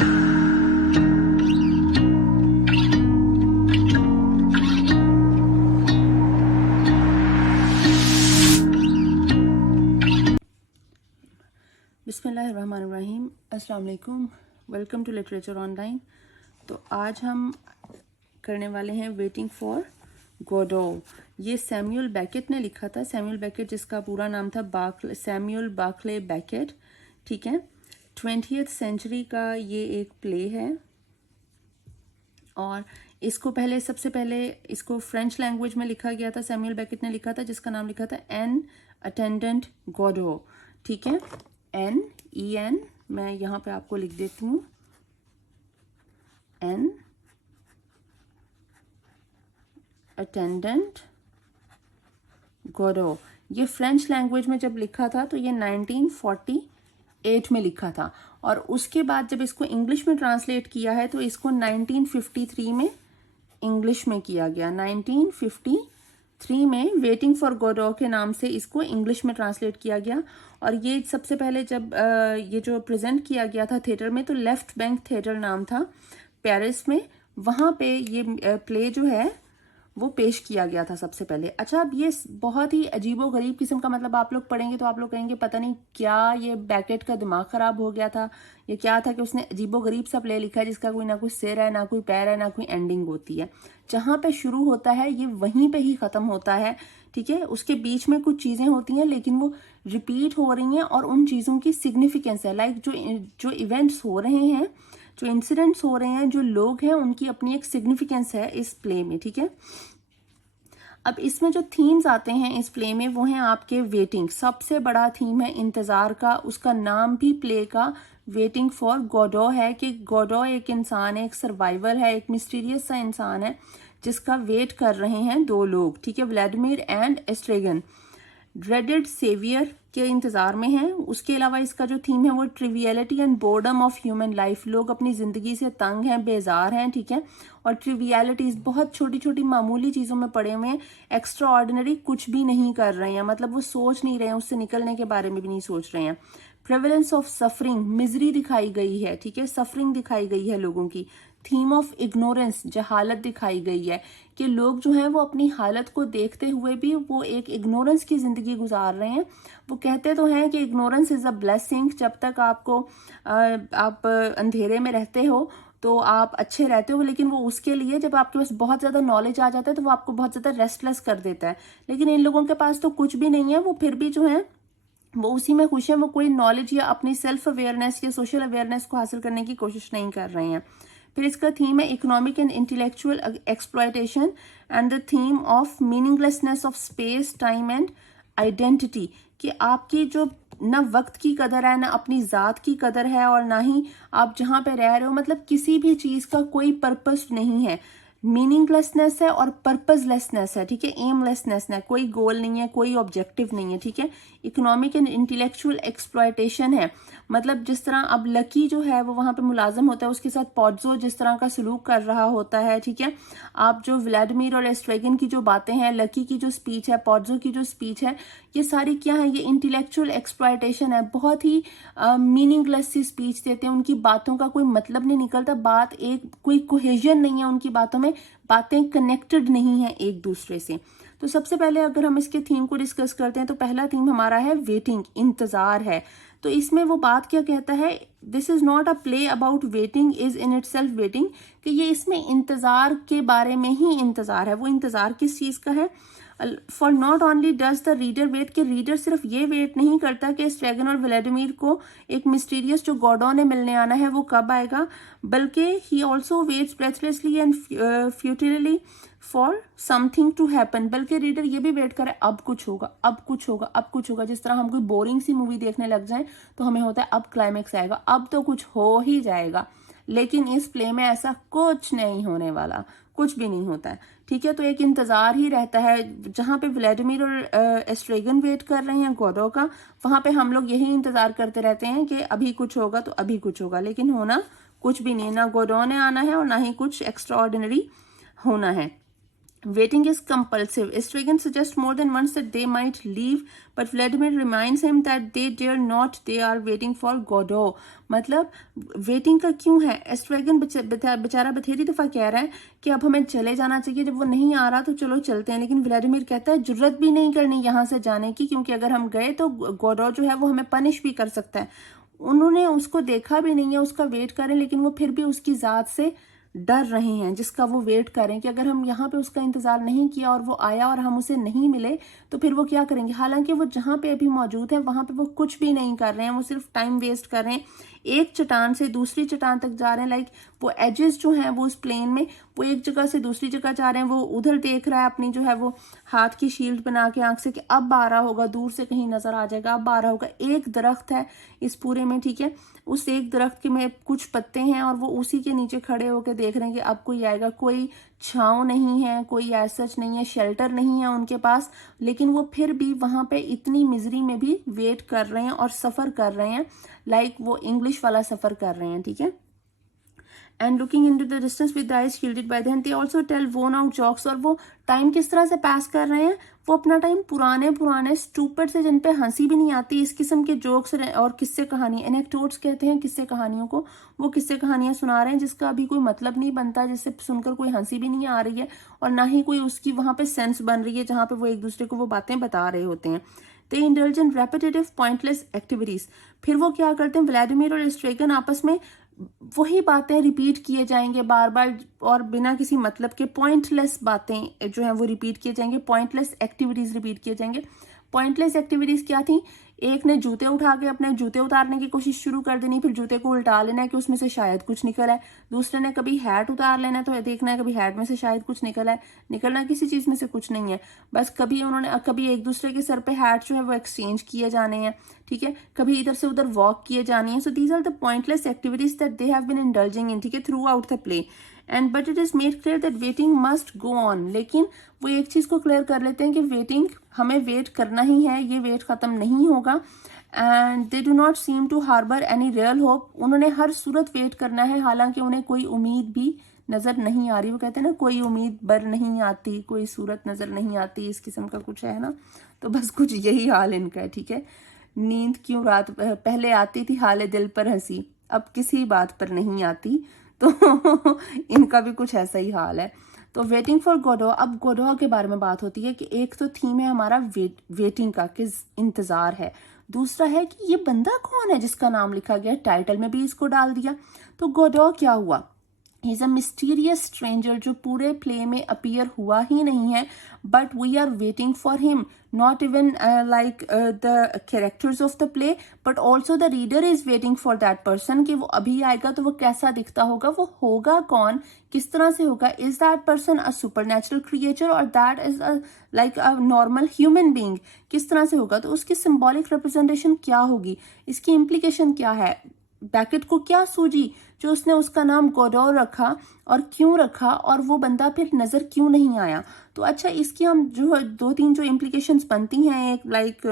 बिस्मिल्लाहिर्रहमानिर्रहीम, अस्सलाम वालेकुम, वेलकम टू लिटरेचर ऑनलाइन। तो आज हम करने वाले हैं वेटिंग फॉर गोडो। ये सैमुअल बेकेट ने लिखा था। सैमुअल बेकेट जिसका पूरा नाम था सैमुअल बार्कले बेकेट, ठीक है। 20th सेंचुरी का ये एक प्ले है और इसको सबसे पहले इसको फ्रेंच लैंग्वेज में लिखा गया था। सैमुअल बेकेट ने लिखा था जिसका नाम लिखा था एन अटेंडेंट गोडो, ठीक है। NEN मैं यहाँ पे आपको लिख देती हूँ, एन अटेंडेंट गोडो। ये फ्रेंच लैंग्वेज में जब लिखा था तो ये 1948 में लिखा था और उसके बाद जब इसको इंग्लिश में ट्रांसलेट किया है तो इसको 1953 में इंग्लिश में किया गया। 1953 में वेटिंग फॉर गोडो के नाम से इसको इंग्लिश में ट्रांसलेट किया गया। और ये सबसे पहले जब ये जो प्रेजेंट किया गया था थिएटर में तो लेफ्ट बैंक थिएटर नाम था पेरिस में, वहाँ पे ये प्ले जो है वो पेश किया गया था सबसे पहले। अच्छा, अब ये बहुत ही अजीबोगरीब किस्म का, मतलब आप लोग पढ़ेंगे तो आप लोग कहेंगे पता नहीं क्या ये बेकेट का दिमाग खराब हो गया था, ये क्या था कि उसने अजीबोगरीब सा प्ले लिखा है जिसका कोई ना कोई सिर है, ना कोई पैर है, ना कोई एंडिंग होती है। जहाँ पे शुरू होता है ये वहीं पे ही खत्म होता है, ठीक है। उसके बीच में कुछ चीजें होती हैं लेकिन वो रिपीट हो रही हैं और उन चीजों की सिग्निफिकेंस है, लाइक जो इवेंट्स हो रहे हैं, जो इंसिडेंट्स हो रहे हैं, जो लोग हैं, उनकी अपनी एक सिग्निफिकेंस है इस प्ले में, ठीक है। अब इसमें जो थीम्स आते हैं इस प्ले में वो हैं आपके वेटिंग। सबसे बड़ा थीम है इंतजार का, उसका नाम भी प्ले का वेटिंग फॉर गोडो है कि गोडो एक इंसान है, एक सर्वाइवर है, एक मिस्टीरियस सा इंसान है जिसका वेट कर रहे हैं दो लोग, ठीक है, व्लादिमीर एंड एस्ट्रेगन। ड्रेडेड सेवियर के इंतजार में है। उसके अलावा इसका जो थीम है वो triviality and boredom of human life. लोग अपनी जिंदगी से तंग हैं, बेजार हैं, ठीक है, और ट्रिवियलिटीज बहुत छोटी छोटी मामूली चीजों में पड़े हुए हैं, एक्स्ट्रा ऑर्डिनरी कुछ भी नहीं कर रहे हैं, मतलब वो सोच नहीं रहे हैं, उससे निकलने के बारे में भी नहीं सोच रहे हैं। प्रेवलेंस ऑफ सफरिंग, मिजरी दिखाई गई है, ठीक है, सफरिंग दिखाई गई है लोगों की। थीम ऑफ इग्नोरेंस, जहालत दिखाई गई है कि लोग जो हैं वो अपनी हालत को देखते हुए भी वो एक इग्नोरेंस की जिंदगी गुजार रहे हैं। वो कहते तो हैं कि इग्नोरेंस इज अ ब्लेसिंग, जब तक आप अंधेरे में रहते हो तो आप अच्छे रहते हो, लेकिन वो उसके लिए जब आपके पास बहुत ज्यादा नॉलेज आ जाता है तो वो आपको बहुत ज्यादा रेस्टलेस कर देता है। लेकिन इन लोगों के पास तो कुछ भी नहीं है, वो फिर भी जो है वो उसी में खुश है, वो कोई नॉलेज या अपनी सेल्फ अवेयरनेस या सोशल अवेयरनेस को हासिल करने की कोशिश नहीं कर रहे हैं। फिर इसका थीम है economic and intellectual exploitation and the theme of meaninglessness of space, time and identity, कि आपकी जो ना वक्त की कदर है, ना अपनी ज़ात की कदर है, और ना ही आप जहाँ पे रह रहे हो, मतलब किसी भी चीज़ का कोई पर्पस नहीं है। मीनिंगलेसनेस है और पर्पजलेसनेस है, ठीक है, एमलेसनेस है, कोई गोल नहीं है, कोई ऑब्जेक्टिव नहीं है, ठीक है। इकोनॉमिक एंड इंटेलेक्चुअल एक्सप्लॉयटेशन है, मतलब जिस तरह अब लकी जो है वो वहां पे मुलाजिम होता है, उसके साथ पॉड्जो जिस तरह का सलूक कर रहा होता है, ठीक है। आप जो व्लादिमीर और एस्ट्रेगन की जो बातें हैं, लकी की जो स्पीच है, पॉड्जो की जो स्पीच है, ये सारी क्या है, ये इंटेलेक्चुअल एक्सप्लॉयटेशन है। बहुत ही मीनिंगलेस सी स्पीच देते हैं, उनकी बातों का कोई मतलब नहीं निकलता, बात एक कोई कोहेजन नहीं है उनकी बातों में, बातें कनेक्टेड नहीं है एक दूसरे से। तो सबसे पहले अगर हम इसके थीम को डिस्कस करते हैं तो पहला थीम हमारा है वेटिंग, इंतजार है। तो इसमें वो बात क्या कहता है, this is not a play about waiting is in it self waiting, कि ये इसमें इंतजार के बारे में ही इंतजार है। वो इंतजार किस चीज का है, for not only does the reader wait, के रीडर सिर्फ ये वेट नहीं करता कि एस्ट्रेगन और व्लादिमीर को एक मिस्टीरियस जो गॉडो ने मिलने आना है वो कब आएगा, बल्कि he also waits breathlessly and futilely for something to happen, बल्कि रीडर ये भी वेट करे अब कुछ होगा, अब कुछ होगा, अब कुछ होगा। जिस तरह हम कोई बोरिंग सी मूवी देखने लग जाएं तो हमें होता है अब क्लाइमेक्स आएगा, अब तो कुछ हो ही जाएगा, लेकिन इस प्ले में ऐसा कुछ नहीं होने वाला, कुछ भी नहीं होता है, ठीक है। तो एक इंतजार ही रहता है, जहां पे व्लादिमीर और एस्ट्रेगन वेट कर रहे हैं गॉडो का, वहां पे हम लोग यही इंतजार करते रहते हैं कि अभी कुछ होगा तो अभी कुछ होगा, लेकिन होना कुछ भी नहीं, ना गॉडो ने आना है और ना ही कुछ एक्स्ट्रा ऑर्डिनरी होना है। Waiting is compulsive. Estragon suggests more than once that they might leave, but Vladimir reminds him that they dare not. They are waiting for Godot. मतलब वेटिंग का क्यों है? एस्ट्रेगन बेचारा बथेरी दफा कह रहा है कि अब हमें चले जाना चाहिए, जब वो नहीं आ रहा तो चलो चलते हैं, लेकिन व्लादिमीर कहता है जरूरत भी नहीं करनी यहाँ से जाने की, क्योंकि अगर हम गए तो गोडो जो है वो हमें पनिश भी कर सकता है। उन्होंने उसको देखा भी नहीं है, उसका वेट करें, लेकिन वो फिर भी उसकी जात से डर रहे हैं, जिसका वो वेट करें कि अगर हम यहाँ पे उसका इंतजार नहीं किया और वो आया और हम उसे नहीं मिले तो फिर वो क्या करेंगे। हालांकि वो जहाँ पे अभी मौजूद है वहां पे वो कुछ भी नहीं कर रहे हैं, वो सिर्फ टाइम वेस्ट कर रहे हैं, एक चट्टान से दूसरी चट्टान तक जा रहे हैं। लाइक वो एजेस जो हैं वो उस प्लेन में, वो एक जगह से दूसरी जगह जा रहे हैं, वो उधर देख रहा है अपनी जो है वो हाथ की शील्ड बना के आंख से कि अब आ रहा होगा, दूर से कहीं नजर आ जाएगा, अब आ रहा होगा। एक दरख्त है इस पूरे में, ठीक है, उस एक दरख्त के में कुछ पत्ते हैं और वो उसी के नीचे खड़े होकर देख रहे हैं कि अब कोई आएगा। कोई छांव नहीं है, कोई ऐसा सच नहीं है, शेल्टर नहीं है उनके पास, लेकिन वो फिर भी वहां पे इतनी मिजरी में भी वेट कर रहे हैं और सफर कर रहे हैं, लाइक वो इंग्लिश वाला सफर कर रहे हैं, ठीक है। And looking into the distance with eyes shielded by the hand, they also tell worn out jokes. और वो टाइम किस तरह से पास कर रहे हैं, वो अपना टाइम पुराने पुराने स्टूपिड से, जिन पे हंसी भी नहीं आती, इस किस्म के जोक्स और किस्से कहानी, एनेक्डोट्स कहते हैं किस्से कहानियों को, वो किस्से कहानियां सुना रहे हैं जिसका अभी कोई मतलब नहीं बनता, जिससे सुनकर कोई हंसी भी नहीं आ रही है और ना ही कोई उसकी वहां पे सेंस बन रही है जहां पे वो एक दूसरे को वो बातें बता रहे होते हैं। They indulge in repetitive pointless activities. फिर वो क्या करते हैं, व्लादिमीर और एस्ट्रेगन आपस में वही बातें रिपीट किए जाएंगे बार बार और बिना किसी मतलब के, पॉइंटलेस बातें जो है वो रिपीट किए जाएंगे, पॉइंटलेस एक्टिविटीज रिपीट किए जाएंगे। पॉइंटलेस एक्टिविटीज क्या थी, एक ने जूते उठा के अपने जूते उतारने की कोशिश शुरू कर देनी, फिर जूते को उल्टा लेना है कि उसमें से शायद कुछ निकल है। दूसरे ने कभी हैट उतार लेना है तो देखना है कभी हैट में से शायद कुछ निकला है। निकलना किसी चीज में से कुछ नहीं है, बस कभी एक दूसरे के सर पे हैट जो है वो एक्सचेंज किए जाने हैं, ठीक है, कभी इधर से उधर वॉक किए जानी है। So these are the pointless activities that they have been indulging in, ठीक है, throughout the play. And but it is made clear that waiting must go on. लेकिन वो एक चीज को क्लियर कर लेते हैं कि वेटिंग, हमें वेट करना ही है, ये वेट खत्म नहीं होगा। And they do not seem to harbour any real hope. उन्होंने हर सूरत वेट करना है, हालांकि उन्हें कोई उम्मीद भी नजर नहीं आ रही। वो कहते हैं ना, कोई उम्मीद बर नहीं आती, कोई सूरत नजर नहीं आती, इस किस्म का कुछ है ना। तो बस कुछ यही हाल इनका है, ठीक है। नींद क्यों रात पहले आती थी, हाले दिल पर हंसी अब किसी बात पर नहीं आती। तो इनका भी कुछ ऐसा ही हाल है। तो वेटिंग फॉर गोडो, अब गोडो के बारे में बात होती है कि एक तो थीम है हमारा वेटिंग का, कि इंतजार है। दूसरा है कि ये बंदा कौन है जिसका नाम लिखा गया, टाइटल में भी इसको डाल दिया। तो गोडो क्या हुआ, he is a mysterious stranger जो पूरे प्ले में अपीयर हुआ ही नहीं है, but we are waiting for him, not even like the characters of the play, but also the reader is waiting for that person कि वो अभी आएगा तो वो कैसा दिखता होगा, वो होगा कौन, किस तरह से होगा, is that person a super natural creature or that is like a normal human being, किस तरह से होगा। तो उसकी सिम्बॉलिक रिप्रेजेंटेशन क्या होगी, इसकी इम्प्लीकेशन क्या है, बैकेट को क्या सूझी जो उसने उसका नाम गोडो रखा और क्यों रखा, और वो बंदा फिर नजर क्यों नहीं आया। तो अच्छा, इसकी हम जो दो तीन जो इम्प्लीकेशंस बनती हैं, एक लाइक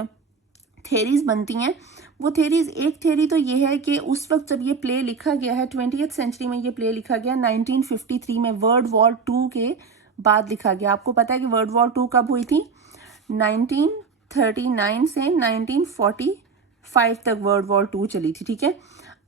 थेरीज बनती हैं, वो थेरीज, एक थेरी तो ये है कि उस वक्त जब ये प्ले लिखा गया है 20th सेंचुरी में, ये प्ले लिखा गया 1953 में, वर्ल्ड वॉर 2 के बाद लिखा गया। आपको पता है कि वर्ल्ड वॉर 2 कब हुई थी, 1939 से 1945 तक वर्ल्ड वॉर 2 चली थी, ठीक है।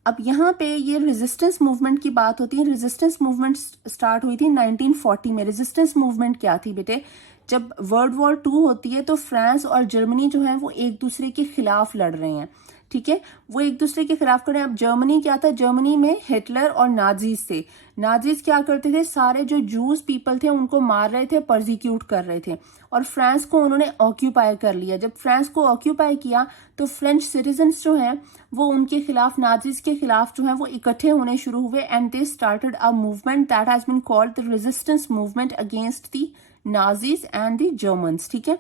अब यहाँ पे ये रेजिस्टेंस मूवमेंट की बात होती है। रेजिस्टेंस मूवमेंट स्टार्ट हुई थी 1940 में। रेजिस्टेंस मूवमेंट क्या थी बेटे, जब वर्ल्ड वॉर 2 होती है तो फ्रांस और जर्मनी जो है वो एक दूसरे के खिलाफ लड़ रहे हैं, ठीक है, वो एक दूसरे के खिलाफ खड़े हैं। अब जर्मनी क्या था, जर्मनी में हिटलर और नाजीज थे। नाजीज क्या करते थे, सारे जो जूस पीपल थे उनको मार रहे थे, परसिक्यूट कर रहे थे, और फ्रांस को उन्होंने ऑक्यूपाई कर लिया। जब फ्रांस को ऑक्यूपाई किया तो फ्रेंच सिटीजन्स जो हैं वो उनके खिलाफ, नाजीज के खिलाफ जो है वो इकट्ठे होने शुरू हुए, and they started a movement that has been called the resistance movement against the Nazis and the Germans, ठीक है।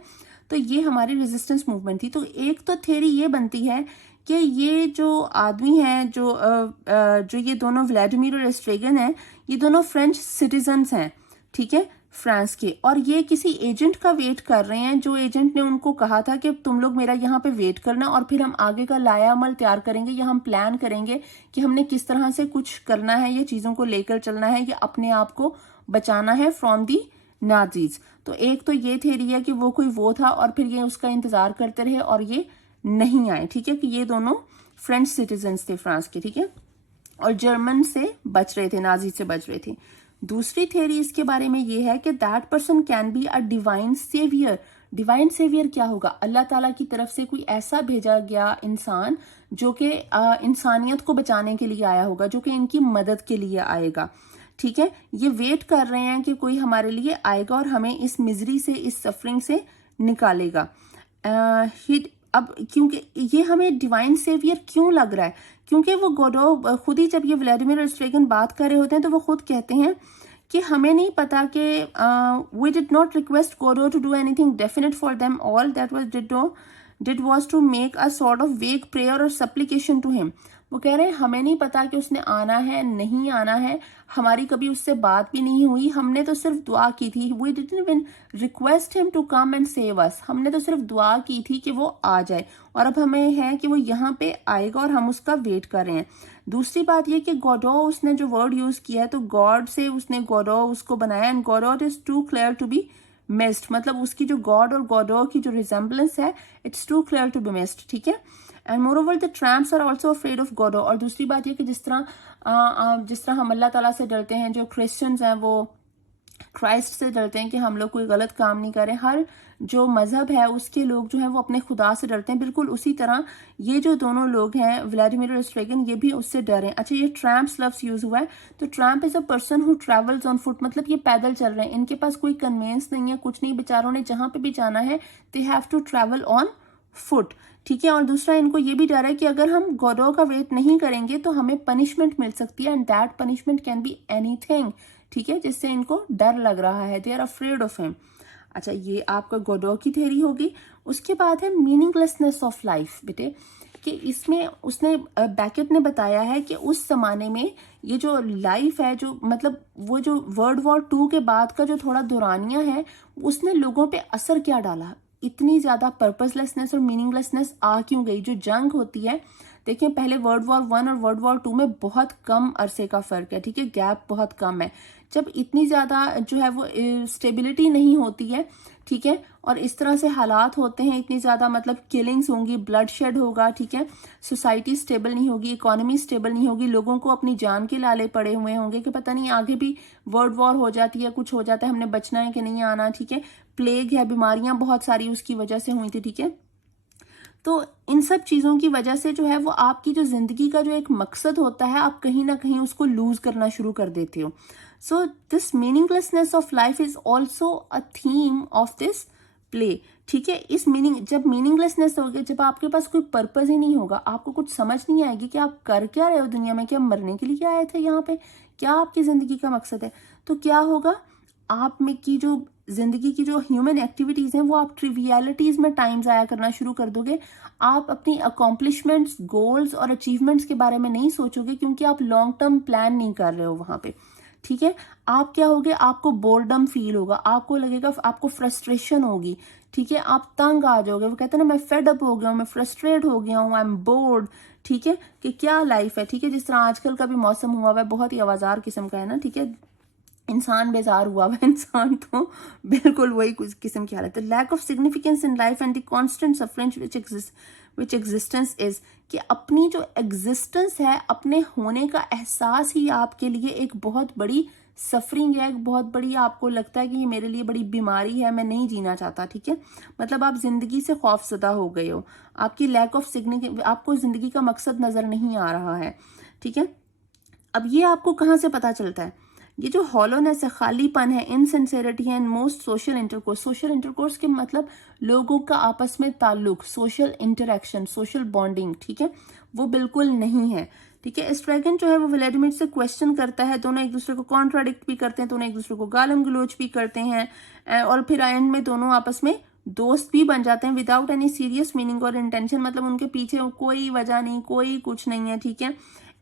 तो ये हमारी रेजिस्टेंस मूवमेंट थी। तो एक तो थ्योरी ये बनती है कि ये जो आदमी हैं, जो ये दोनों व्लादिमीर और एस्ट्रेगन हैं, ये दोनों फ्रेंच सिटीजन्स हैं, ठीक है, फ्रांस के, और ये किसी एजेंट का वेट कर रहे हैं, जो एजेंट ने उनको कहा था कि तुम लोग मेरा यहाँ पे वेट करना और फिर हम आगे का लाया अमल तैयार करेंगे, या हम प्लान करेंगे कि हमने किस तरह से कुछ करना है, ये चीजों को लेकर चलना है, या अपने आप को बचाना है फ्रॉम दी नाजीज। तो एक तो ये थ्योरी है कि वो कोई वो था और फिर ये उसका इंतजार करते रहे और ये नहीं आए, ठीक है, कि ये दोनों फ्रेंच सिटीजन्स थे फ्रांस के, ठीक है, और जर्मन से बच रहे थे, नाजी से बच रहे थे। दूसरी थ्योरी इसके बारे में ये है कि that person can be a divine saviour. Divine saviour क्या होगा? अल्लाह ताला की तरफ से कोई ऐसा भेजा गया इंसान जो कि इंसानियत को बचाने के लिए आया होगा, जो कि इनकी मदद के लिए आएगा, ठीक है। ये वेट कर रहे हैं कि कोई हमारे लिए आएगा और हमें इस मिजरी से, इस सफरिंग से निकालेगा। अब क्योंकि ये हमें डिवाइन सेवियर क्यों लग रहा है? क्योंकि वो गोडो खुद ही, जब ये व्लादिमीर स्ट्रेगन बात कर रहे होते हैं तो वो खुद कहते हैं कि हमें नहीं पता कि we did not request Godot to do anything definite for them all, that was did was to make a sort of vague prayer और सप्लिकेशन टू हिम। वो कह रहे हैं हमें नहीं पता कि उसने आना है नहीं आना है, हमारी कभी उससे बात भी नहीं हुई, हमने तो सिर्फ दुआ की थी। We didn't even request him to come and save us, हमने तो सिर्फ दुआ की थी कि वो आ जाए और अब हमें है कि वो यहाँ पे आएगा और हम उसका वेट कर रहे हैं। दूसरी बात ये कि गॉडो, उसने जो वर्ड यूज किया है तो गॉड से उसने गॉडो उसको बनाया, and Godot is too clear to be missed, मतलब उसकी जो गॉड और गॉडो की जो रिजेम्बलेंस है, it's too clear to be missed, ठीक है। And moreover the tramps are also afraid of Godot. और दूसरी बात ये कि जिस तरह हम अल्लाह ताला से डरते हैं, जो क्रिश्चियंस हैं वो क्राइस्ट से डरते हैं कि हम लोग कोई गलत काम नहीं करें, हर जो मजहब है उसके लोग जो है वो अपने खुदा से डरते हैं, बिल्कुल उसी तरह ये जो दोनों लोग हैं व्लादिमीर स्ट्रेगन, ये भी उससे डरे हैं। अच्छा, ये ट्रैम्प्स लफ्ज यूज हुआ है, तो tramp is a person who travels on foot, मतलब ये पैदल चल रहे हैं, इनके पास कोई कन्वेंस नहीं है, कुछ नहीं, बेचारों ने जहां पे भी जाना है they have to travel on foot, ठीक है। और दूसरा, इनको ये भी डर है कि अगर हम गॉडो का वेट नहीं करेंगे तो हमें पनिशमेंट मिल सकती है, and that punishment can be anything, ठीक है, जिससे इनको डर लग रहा है, they are afraid of him. अच्छा, ये आपका गॉडो की थ्योरी होगी। उसके बाद है मीनिंगलेसनेस ऑफ लाइफ, बेटे, कि इसमें उसने बैकेट ने बताया है कि उस जमाने में ये जो लाइफ है, जो मतलब वो जो वर्ल्ड वॉर 2 के बाद का जो थोड़ा दौरानिया है, उसने लोगों पे असर क्या डाला, इतनी ज्यादा पर्पसलेसनेस और मीनिंगलेसनेस आ क्यों गई। जो जंग होती है, देखिए पहले वर्ल्ड वॉर 1 और वर्ल्ड वॉर 2 में बहुत कम अरसे का फर्क है, ठीक है, गैप बहुत कम है। जब इतनी ज्यादा जो है वो स्टेबिलिटी नहीं होती है, ठीक है, और इस तरह से हालात होते हैं, इतनी ज्यादा मतलब किलिंग्स होंगी, ब्लड शेड होगा, ठीक है, सोसाइटी स्टेबल नहीं होगी, इकोनॉमी स्टेबल नहीं होगी, लोगों को अपनी जान के लाले पड़े हुए होंगे कि पता नहीं आगे भी वर्ल्ड वॉर हो जाती है, कुछ हो जाता है, हमने बचना है कि नहीं आना, ठीक है। प्लेग है, बीमारियां बहुत सारी उसकी वजह से हुई थी, ठीक है। तो इन सब चीजों की वजह से जो है वो आपकी जो जिंदगी का जो एक मकसद होता है, आप कहीं ना कहीं उसको लूज करना शुरू कर देते हो। So this meaninglessness of life is also a theme of this play, ठीक है। इस जब मीनिंगलेसनेस होगी, जब आपके पास कोई पर्पज ही नहीं होगा, आपको कुछ समझ नहीं आएगी कि आप कर क्या रहे हो दुनिया में, क्या मरने के लिए आए थे यहाँ पे, क्या आपकी जिंदगी का मकसद है, तो क्या होगा, आप में की जो जिंदगी की जो ह्यूमन एक्टिविटीज हैं वो आप ट्रिवियलिटीज में टाइम जाया करना शुरू कर दोगे। आप अपनी अकॉम्प्लिशमेंट्स, गोल्स और अचीवमेंट्स के बारे में नहीं सोचोगे, क्योंकि आप लॉन्ग टर्म प्लान नहीं कर रहे हो वहां पे, ठीक है। आप क्या होगे, आपको बोर्डम फील होगा, आपको लगेगा, आपको फ्रस्ट्रेशन होगी, ठीक है, आप तंग आ जाओगे। वो कहते हैं ना, मैं फेड अप हो गया हूँ, मैं फ्रस्ट्रेट हो गया हूँ, आई एम बोर्ड, ठीक है, कि क्या लाइफ है, ठीक है। जिस तरह आजकल का भी मौसम हुआ हुआ है, बहुत ही आवाजार किस्म का है ना, ठीक है, इंसान बेजार हुआ हुआ इंसान तो बिल्कुल वही कुछ किस्म की हालत है। Lack of significance in life and the constant suffering which existence is, कि अपनी जो एग्जिस्टेंस है, अपने होने का एहसास ही आपके लिए एक बहुत बड़ी सफरिंग है, एक बहुत बड़ी, आपको लगता है कि ये मेरे लिए बड़ी बीमारी है, मैं नहीं जीना चाहता, ठीक है। मतलब आप जिंदगी से खौफजदा हो गए हो, आपकी लैक ऑफ सिग्निफिकेंस, आपको जिंदगी का मकसद नजर नहीं आ रहा है, ठीक है। अब ये आपको कहाँ से पता चलता है, ये जो हॉलोनेस है, खालीपन है, इनसिंसियरिटी है, and most social intercourse. Social intercourse के मतलब लोगों का आपस में ताल्लुक, सोशल इंटरेक्शन, सोशल बॉन्डिंग, ठीक है, वो बिल्कुल नहीं है, ठीक है। स्ट्रेगन जो है वो व्लादिमीर से क्वेश्चन करता है, दोनों एक दूसरे को कॉन्ट्राडिक्ट भी करते हैं, दोनों एक दूसरे को गालम गलोच भी करते हैं, और फिर एंड में दोनों आपस में दोस्त भी बन जाते हैं विदाउट एनी सीरियस मीनिंग और इंटेंशन, मतलब उनके पीछे कोई वजह नहीं, कोई कुछ नहीं है, ठीक है,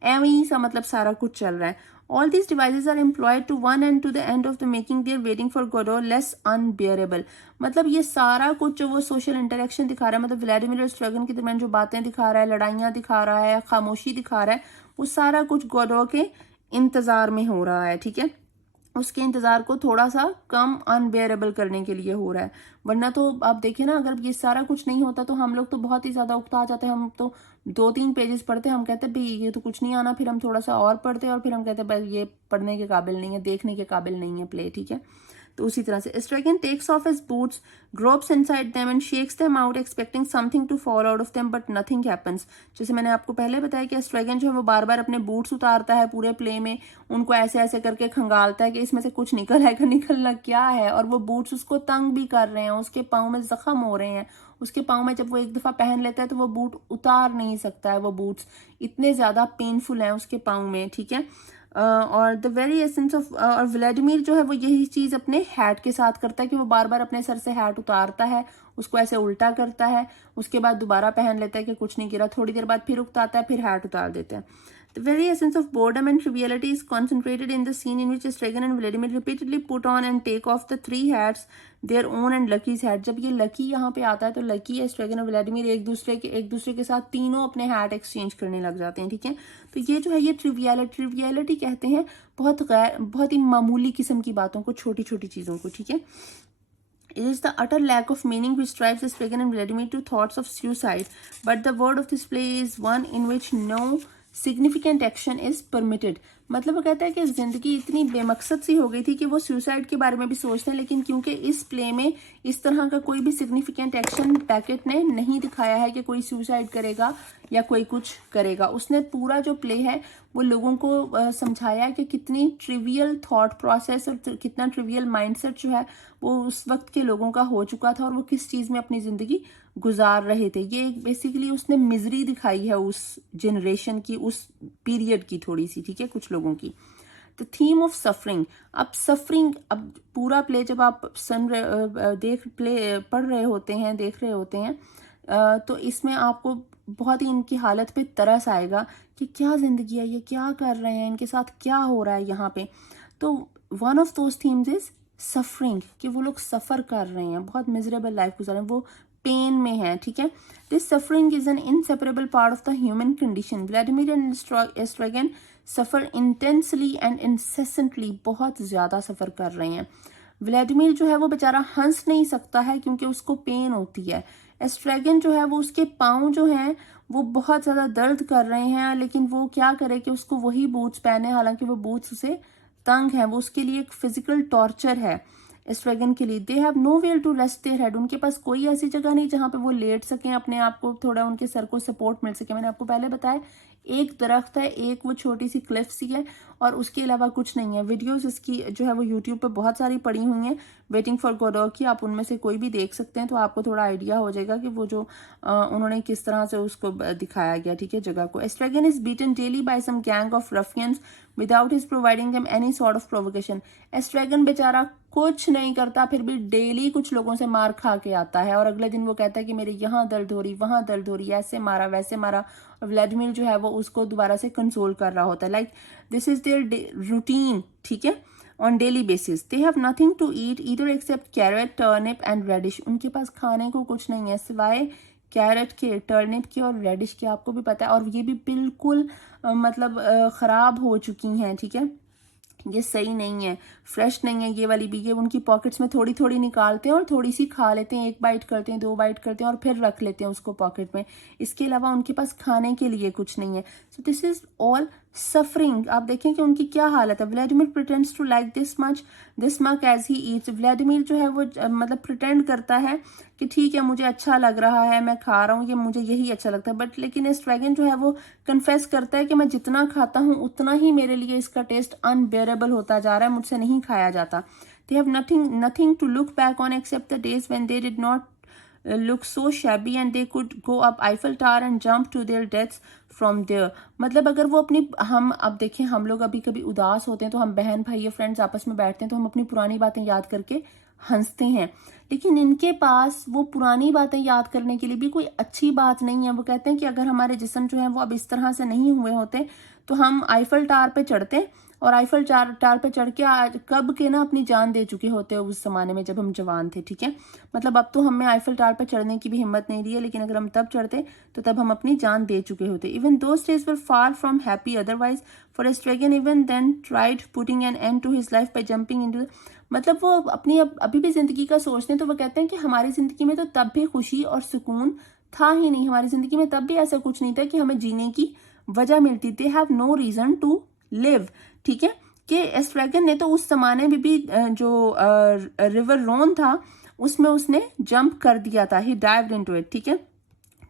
एवं सा मतलब सारा कुछ चल रहा है। All these devices are employed to one end to the end of the making their waiting for Godot less unbearable। मतलब ये सारा कुछ जो वो सोशल इंटरेक्शन दिखा रहा है, मतलब व्लादिमीर और स्ट्रेगन के दरमियान जो बातें दिखा रहा है, लड़ाइयाँ दिखा रहा है, खामोशी दिखा रहा है, वो सारा कुछ गोडो के इंतजार में हो रहा है, ठीक है। उसके इंतजार को थोड़ा सा कम अनबेयरेबल करने के लिए हो रहा है। वरना तो आप देखिए ना, अगर ये सारा कुछ नहीं होता तो हम लोग तो बहुत ही ज्यादा उकता जाते हैं। हम तो 2-3 पेजेस पढ़ते हैं, हम कहते हैं भाई ये तो कुछ नहीं आना, फिर हम थोड़ा सा और पढ़ते हैं और फिर हम कहते हैं भाई ये पढ़ने के काबिल नहीं है, देखने के काबिल नहीं है प्ले, ठीक है। तो उसी तरह से Estragon takes off his boots, gropes inside them and shakes them out expecting something to fall out of them but nothing happens. जैसे मैंने आपको पहले बताया कि स्ट्रैगन जो है वो बार बार अपने बूट्स उतारता है पूरे प्ले में, उनको ऐसे ऐसे करके खंगालता है कि इसमें से कुछ निकल आएगा, निकलना क्या है। और वो बूट्स उसको तंग भी कर रहे हैं, उसके पाँव में जख्म हो रहे हैं, उसके पाँव में जब वो एक दफा पहन लेता है तो वो बूट उतार नहीं सकता है, वो बूट्स इतने ज्यादा पेनफुल हैं उसके पाँव में, ठीक है। और द वेरी एसेंस ऑफ, और व्लादिमीर जो है वो यही चीज अपने हैट के साथ करता है कि वो बार बार अपने सर से हैट उतारता है, उसको ऐसे उल्टा करता है, उसके बाद दोबारा पहन लेता है कि कुछ नहीं गिरा, थोड़ी देर बाद फिर उतारता है, फिर हैट उतार देते हैं। The very essence of boredom and triviality is concentrated in the scene in which Estragon and Vladimir repeatedly put on and take off the 3 hats, their own and Lucky's hat। जब ये lucky यहाँ पे आता है तो lucky, एस्ट्रेगन और Vladimir एक दूसरे के साथ तीनों अपने हैट एक्सचेंज करने लग जाते हैं, ठीक है। तो ये जो है ये ट्रिवियलिटी कहते हैं बहुत ही मामूली किस्म की बातों को, छोटी छोटी चीजों को, ठीक है। It is the utter lack of meaning which drives Estragon and Vladimir to thoughts of suicide, but the word of this play is one in which no significant action is permitted. मतलब वो कहता है कि जिंदगी इतनी बेमकसद सी हो गई थी कि वो सुसाइड के बारे में भी सोचते हैं, लेकिन क्योंकि इस प्ले में इस तरह का कोई भी सिग्निफिकेंट एक्शन बैकेट ने नहीं दिखाया है कि कोई सुसाइड करेगा या कोई कुछ करेगा। उसने पूरा जो प्ले है वो लोगों को समझाया है कि कितनी ट्रिवियल थॉट प्रोसेस और कितना ट्रिवियल माइंडसेट जो है वो उस वक्त के लोगों का हो चुका था और वो किस चीज में अपनी जिंदगी गुजार रहे थे। ये बेसिकली उसने मिजरी दिखाई है उस जनरेशन की, उस पीरियड की थोड़ी सी, ठीक है, कुछ लोगों की। द थीम ऑफ सफरिंग, अब सफरिंग, अब पूरा प्ले जब आप पढ़ रहे होते हैं, देख रहे होते हैं, तो इसमें आपको बहुत ही इनकी हालत पे तरस आएगा कि क्या जिंदगी है, ये क्या कर रहे हैं, इनके साथ क्या हो रहा है यहाँ पे। तो one of those themes is suffering, कि वो लोग सफर कर रहे हैं, बहुत मिजरेबल लाइफ गुजार रहे हैं, वो पेन में है, ठीक है। This suffering is an inseparable part of the human condition. Vladimir and Estragon suffer intensely and incessantly, बहुत ज्यादा सफर कर रहे हैं। व्लादिमीर जो है वो बेचारा हंस नहीं सकता है क्योंकि उसको पेन होती है। एस्ट्रेगन जो है वो उसके पाँव जो हैं वो बहुत ज्यादा दर्द कर रहे हैं, लेकिन वो क्या करे कि उसको वही बूट्स पहने, हालांकि वो बूट्स उसे तंग है, वो उसके लिए एक फिजिकल टॉर्चर है एस्ट्रेगन के लिए। They have nowhere to rest their head, उनके पास कोई ऐसी जगह नहीं जहां पे वो लेट सकें, अपने आप को थोड़ा उनके सर को सपोर्ट मिल सके। मैंने आपको पहले बताया एक दरख्त है, एक वो छोटी सी क्लिफ सी है और उसके अलावा कुछ नहीं है। वीडियोस इसकी जो है वो यूट्यूब पे बहुत सारी पड़ी हुई हैं, वेटिंग फॉर गोडोर की, आप उनमें से कोई भी देख सकते हैं तो आपको थोड़ा आइडिया हो जाएगा कि वो जो उन्होंने किस तरह से उसको दिखाया गया, ठीक है, जगह को। Estragon is beaten daily by some gang of ruffians without his providing them any sort of provocation. Estragon बेचारा कुछ नहीं करता, फिर भी डेली कुछ लोगों से मार खा के आता है और अगले दिन वो कहता है कि मेरे यहाँ दर्द हो रही, वहां दर्द हो रही, ऐसे मारा वैसे मारा। और व्लादिमीर जो है वो उसको दोबारा से कंसोल कर रहा होता है, like this is their routine, ठीक है, on daily basis. They have nothing to eat either except carrot, turnip and radish. उनके पास खाने को कुछ नहीं है सिवाय कैरेट के, टर्निप के और रेडिश के, आपको भी पता है, और ये भी बिल्कुल मतलब खराब हो चुकी हैं, ठीक है, ये सही नहीं है, फ्रेश नहीं है ये वाली भी। ये उनकी पॉकेट्स में थोड़ी थोड़ी निकालते हैं और थोड़ी सी खा लेते हैं, 1 बाइट करते हैं, 2 बाइट करते हैं और फिर रख लेते हैं उसको पॉकेट में। इसके अलावा उनके पास खाने के लिए कुछ नहीं है। So this is all suffering. आप देखें कि उनकी क्या हालत है। Vladimir pretends to like this much as he eats. Vladimir जो है वो मतलब प्रिटेंड करता है कि ठीक है मुझे अच्छा लग रहा है, मैं खा रहा हूँ, ये मुझे यही अच्छा लगता है, बट लेकिन एस्ट्रेगन जो है वो कन्फेस करता है कि मैं जितना खाता हूँ उतना ही मेरे लिए इसका टेस्ट अनबेरेबल होता जा रहा है, मुझसे नहीं खाया जाता। They have nothing to look back on except the days when they did not look so shabby and they could go up Eiffel Tower and jump to their deaths from there। मतलब अगर वो अपनी, हम अब देखें, हम लोग अभी कभी उदास होते हैं तो हम बहन भाई या फ्रेंड्स आपस में बैठते हैं तो हम अपनी पुरानी बातें याद करके हंसते हैं, लेकिन इनके पास वो पुरानी बातें याद करने के लिए भी कोई अच्छी बात नहीं है। वो कहते हैं कि अगर हमारे जिस्म जो है वो अब इस तरह से नहीं हुए होते तो हम आईफल टावर पे चढ़ते, और आईफल टावर पे चढ़ के आज कब के ना अपनी जान दे चुके होते हैं उस जमाने में जब हम जवान थे, ठीक है। मतलब अब तो हमें आईफल टावर पे चढ़ने की भी हिम्मत नहीं रही है, लेकिन अगर हम तब चढ़ते तो तब हम अपनी जान दे चुके होते। Even those days were far from happy otherwise for Estragon even then tried putting an end to his life by jumping into, मतलब वो अपनी अभी भी जिंदगी का सोचते हैं तो वो कहते हैं कि हमारी जिंदगी में तो तब भी खुशी और सुकून था ही नहीं, हमारी जिंदगी में तब भी ऐसा कुछ नहीं था कि हमें जीने की वजह मिलती थी, have no reason to live, ठीक है। कि एस्ट्रेगन ने तो उस जमाने में भी जो रिवर रोन था उसमें उसने जंप कर दिया था, ही डाइव्ड इनटू इट, ठीक है,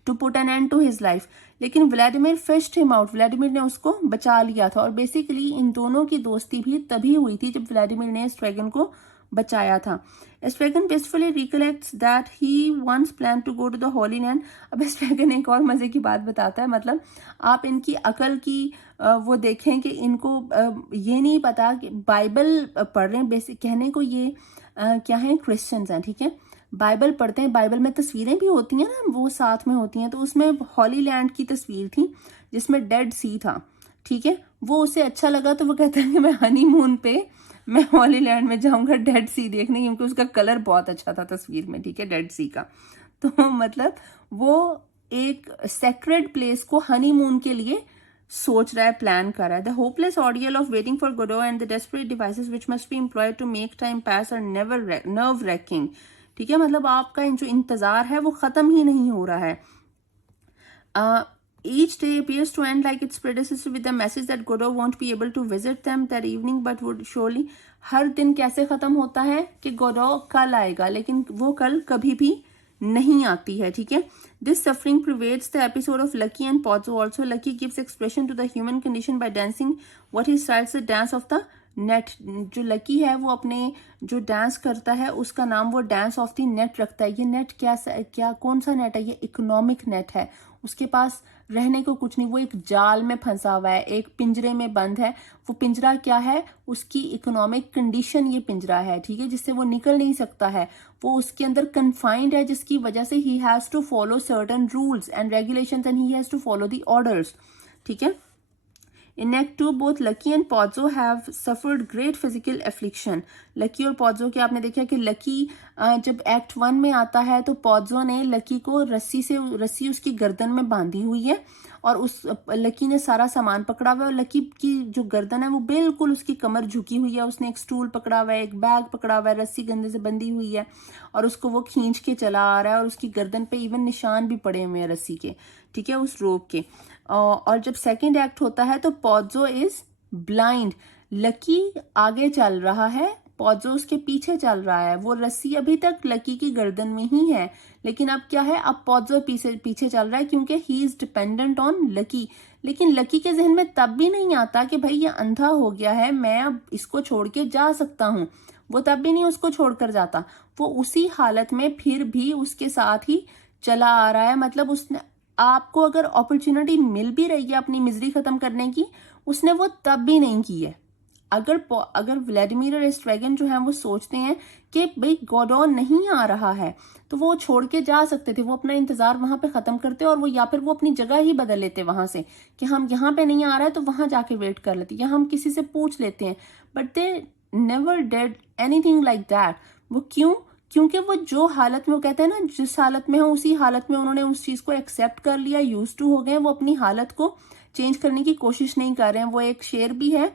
to put an end to his life. लेकिन Vladimir fished him out, Vladimir ने उसको बचा लिया था। और बेसिकली इन दोनों की दोस्ती भी तभी हुई थी जब व्लादिमीर ने एस्ट्रेगन को बचाया था। Estragon wistfully recollects that he once plan to go to the holy land. अब एस्ट्रेगन एक और मजे की बात बताता है, मतलब आप इनकी अकल की वो देखें कि इनको ये नहीं पता कि बाइबल पढ़ रहे हैं, बेसिक कहने को ये क्या है, क्रिश्चियंस हैं, ठीक है, बाइबल पढ़ते हैं, बाइबल में तस्वीरें भी होती हैं ना, वो साथ में होती हैं। तो उसमें हॉली लैंड की तस्वीर थी जिसमें डेड सी था, ठीक है। वो उसे अच्छा लगा तो वो कहता है कि मैं हनीमून पे मैं हॉली लैंड में जाऊंगा डेड सी देखने, क्योंकि उसका कलर बहुत अच्छा था तस्वीर में, ठीक है, डेड सी का। तो मतलब वो एक सेक्रेड प्लेस को हनीमून के लिए सोच रहा है, प्लान कर रहा है। The hopeless ordeal of waiting for Godot and the desperate devices which must be employed to make time pass are never nerve racking, ठीक है। मतलब आपका जो इंतजार है वो खत्म ही नहीं हो रहा है। Each day appears to end like its predecessor with the message that Godot won't be able to visit them that evening but would surely। हर दिन कैसे खत्म होता है कि गोडो कल आएगा, लेकिन वो कल कभी भी नहीं आती है, ठीक है। This suffering pervades the episode of Lucky and Pozzo also। Lucky gives expression to the human condition by dancing what he styles the dance of the net. जो लकी है वो अपने जो डांस करता है उसका नाम वो डांस ऑफ द नेट रखता है। ये नेट क्या कौन सा नेट है, ये इकोनॉमिक नेट है। उसके पास रहने को कुछ नहीं, वो एक जाल में फंसा हुआ है, एक पिंजरे में बंद है। वो पिंजरा क्या है, उसकी इकोनॉमिक कंडीशन ये पिंजरा है, ठीक है, जिससे वो निकल नहीं सकता है। वो उसके अंदर कन्फाइंड है, जिसकी वजह से he has to follow certain rules and regulations and he has to follow the orders, ठीक है। In Act 2, both Lucky and Pozzo have suffered great physical affliction। Lucky और पॉज़ो के आपने देखा कि लकी जब Act 1 में आता है तो पॉज़ो ने लकी को रस्सी उसकी गर्दन में बांधी हुई है और उस लकी ने सारा सामान पकड़ा हुआ है और लकी की जो गर्दन है वो बिल्कुल उसकी कमर झुकी हुई है। उसने एक स्टूल पकड़ा हुआ है, एक बैग पकड़ा हुआ है, रस्सी गंदे से बंधी हुई है और उसको वो खींच के चला आ रहा है और उसकी गर्दन पे इवन निशान भी पड़े हुए हैं रस्सी के, ठीक है, उस रोप के। और जब सेकेंड एक्ट होता है तो पॉज़ो इज ब्लाइंड। लकी आगे चल रहा है, पॉज़ो उसके पीछे चल रहा है। वो रस्सी अभी तक लकी की गर्दन में ही है, लेकिन अब क्या है, अब पॉज़ो पीछे चल रहा है क्योंकि he is dependent on lucky. लेकिन लकी के जहन में तब भी नहीं आता कि भाई ये अंधा हो गया है, मैं अब इसको छोड़ के जा सकता हूँ। वो तब भी नहीं उसको छोड़कर जाता, वो उसी हालत में फिर भी उसके साथ ही चला आ रहा है। मतलब उसने आपको अगर अपॉर्चुनिटी मिल भी रही है अपनी मिजरी खत्म करने की, उसने वो तब भी नहीं की है। अगर व्लादिमीर और एस्ट्रेगन जो है वो सोचते हैं कि भाई गोडो नहीं आ रहा है तो वो छोड़ के जा सकते थे, वो अपना इंतजार वहां पे खत्म करते और वो या फिर वो अपनी जगह ही बदल लेते वहां से कि हम यहाँ पे नहीं आ रहा है तो वहां जाके वेट कर लेते या हम किसी से पूछ लेते हैं। But they never did anything like that. वो क्यों? क्योंकि वो जो हालत में, वो कहते हैं ना, जिस हालत में हो उसी हालत में उन्होंने उस चीज को एक्सेप्ट कर लिया, यूज टू हो गए। वो अपनी हालत को चेंज करने की कोशिश नहीं कर रहे हैं। वो एक शेर भी है,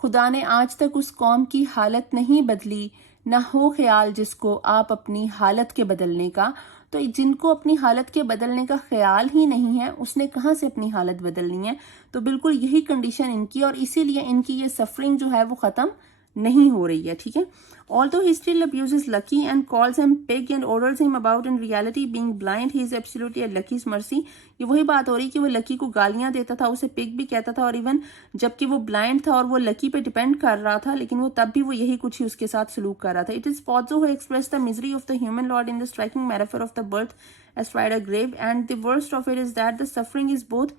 खुदा ने आज तक उस कौम की हालत नहीं बदली, ना हो ख्याल जिसको आप अपनी हालत के बदलने का। तो जिनको अपनी हालत के बदलने का ख्याल ही नहीं है, उसने कहाँ से अपनी हालत बदलनी है। तो बिल्कुल यही कंडीशन इनकी, और इसीलिए इनकी ये सफरिंग जो है वो खत्म नहीं हो रही है, ठीक है। Although he still abuses Lucky and calls him pig and orders him about in reality being blind, he is absolutely at Lucky's mercy। ये वही बात हो रही कि वो लकी को गालियां देता था, उसे पिग भी कहता था, और इवन जबकि वो ब्लाइंड था और वो लकी पे डिपेंड कर रहा था, लेकिन वो तब भी वो यही कुछ ही उसके साथ सलूक कर रहा था। It is Pozzo who expressed the misery of the human lot in the striking metaphor of the birth astride a grave, and the worst of it is that the suffering is both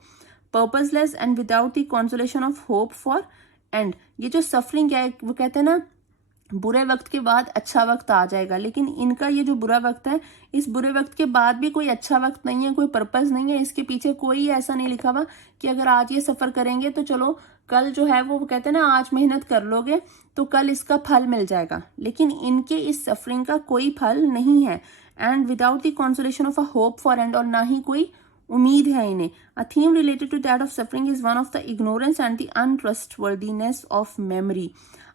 purposeless and without the consolation of hope for end। ये जो suffering है वो कहते हैं ना, बुरे वक्त के बाद अच्छा वक्त आ जाएगा, लेकिन इनका ये जो बुरा वक्त है, इस बुरे वक्त के बाद भी कोई अच्छा वक्त नहीं है, कोई पर्पस नहीं है, इसके पीछे कोई ऐसा नहीं लिखा हुआ कि अगर आज ये सफ़र करेंगे तो चलो कल जो है वो कहते हैं ना, आज मेहनत कर लोगे तो कल इसका फल मिल जाएगा। लेकिन इनके इस सफरिंग का कोई फल नहीं है, and without the consolation of a hope for end, और ना ही कोई उम्मीद है इन्हें। A theme related to that of suffering is one of the ignorance and the untrustworthiness of memory.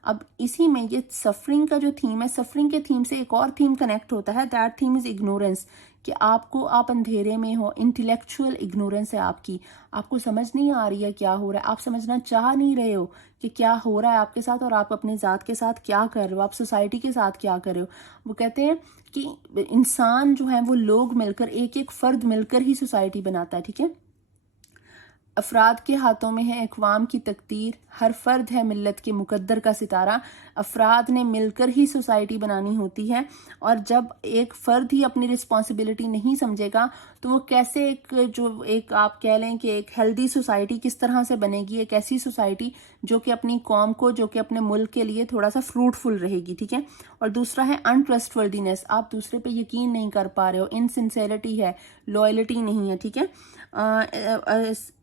अब इसी में ये सफरिंग का जो थीम है, सफरिंग के थीम से एक और थीम कनेक्ट होता है, दैट थीम इज इग्नोरेंस, कि आप अंधेरे में हो, इंटेलेक्चुअल इग्नोरेंस है आपकी, आपको समझ नहीं आ रही है क्या हो रहा है, आप समझना चाह नहीं रहे हो कि क्या हो रहा है आपके साथ और आप अपने ज़ात के साथ क्या कर रहे हो, आप सोसाइटी के साथ क्या कर रहे हो। वो कहते हैं कि इंसान जो है वो लोग मिलकर, एक एक फर्द मिलकर ही सोसाइटी बनाता है, ठीक है। अफराद के हाथों में है अक़वाम की तकदीर, हर फर्द है मिल्लत के मुकद्दर का सितारा। अफराद ने मिलकर ही सोसाइटी बनानी होती है, और जब एक फ़र्द ही अपनी रिस्पॉन्सिबिलिटी नहीं समझेगा तो वो कैसे एक आप कह लें कि एक हेल्दी सोसाइटी किस तरह से बनेगी, एक ऐसी सोसाइटी जो कि अपनी कौम को, जो कि अपने मुल्क के लिए थोड़ा सा फ्रूटफुल रहेगी, ठीक है। और दूसरा है अनट्रस्टवर्दीनेस, आप दूसरे पे यकीन नहीं कर पा रहे हो, इनसिंसेरिटी है, लॉयल्टी नहीं है, ठीक है।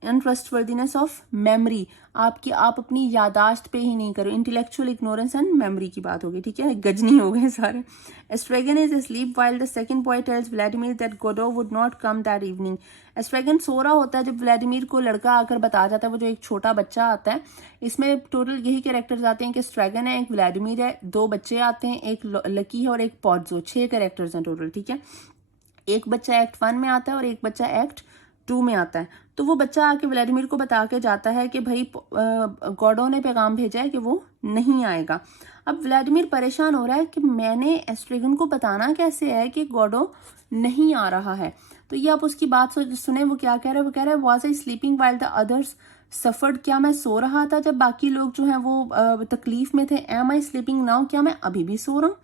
अनट्रस्टवर्दीनेस ऑफ मेमोरी, आप अपनी यादाश्त पे ही नहीं करो, इंटेलेक्चुअल इग्नोरेंस एंड मेमोरी की बात होगी, ठीक है। गजनी हो गए सारे। एस्ट्रेगन is asleep while the second boy tells Vladimir that Godot would not come that evening. एस्ट्रेगन सो रहा होता है जब व्लादिमीर को लड़का आकर बता जाता है, वो जो एक छोटा बच्चा आता है। इसमें टोटल यही कैरेक्टर्स आते हैं कि स्ट्रैगन है, एक व्लादिमीर है, दो बच्चे आते हैं, एक लकी है और एक पॉड्जो, 6 कैरेक्टर्स हैं टोटल, ठीक है। एक बच्चा एक्ट 1 में आता है और एक बच्चा एक्ट 2 में आता है। तो वो बच्चा आके व्लादिमीर को बता के जाता है कि भाई गॉडो ने पैगाम भेजा है कि वो नहीं आएगा। अब व्लादिमीर परेशान हो रहा है कि मैंने एस्ट्रेगन को बताना कैसे है कि गॉडो नहीं आ रहा है। तो ये आप उसकी बात सुने, वो क्या कह रहा है, वो कह रहा है was I sleeping while the others suffered, क्या मैं सो रहा था जब बाकी लोग जो हैं वो तकलीफ में थे। एम आई स्लीपिंग नाउ, क्या मैं अभी भी सो रहा हूँ।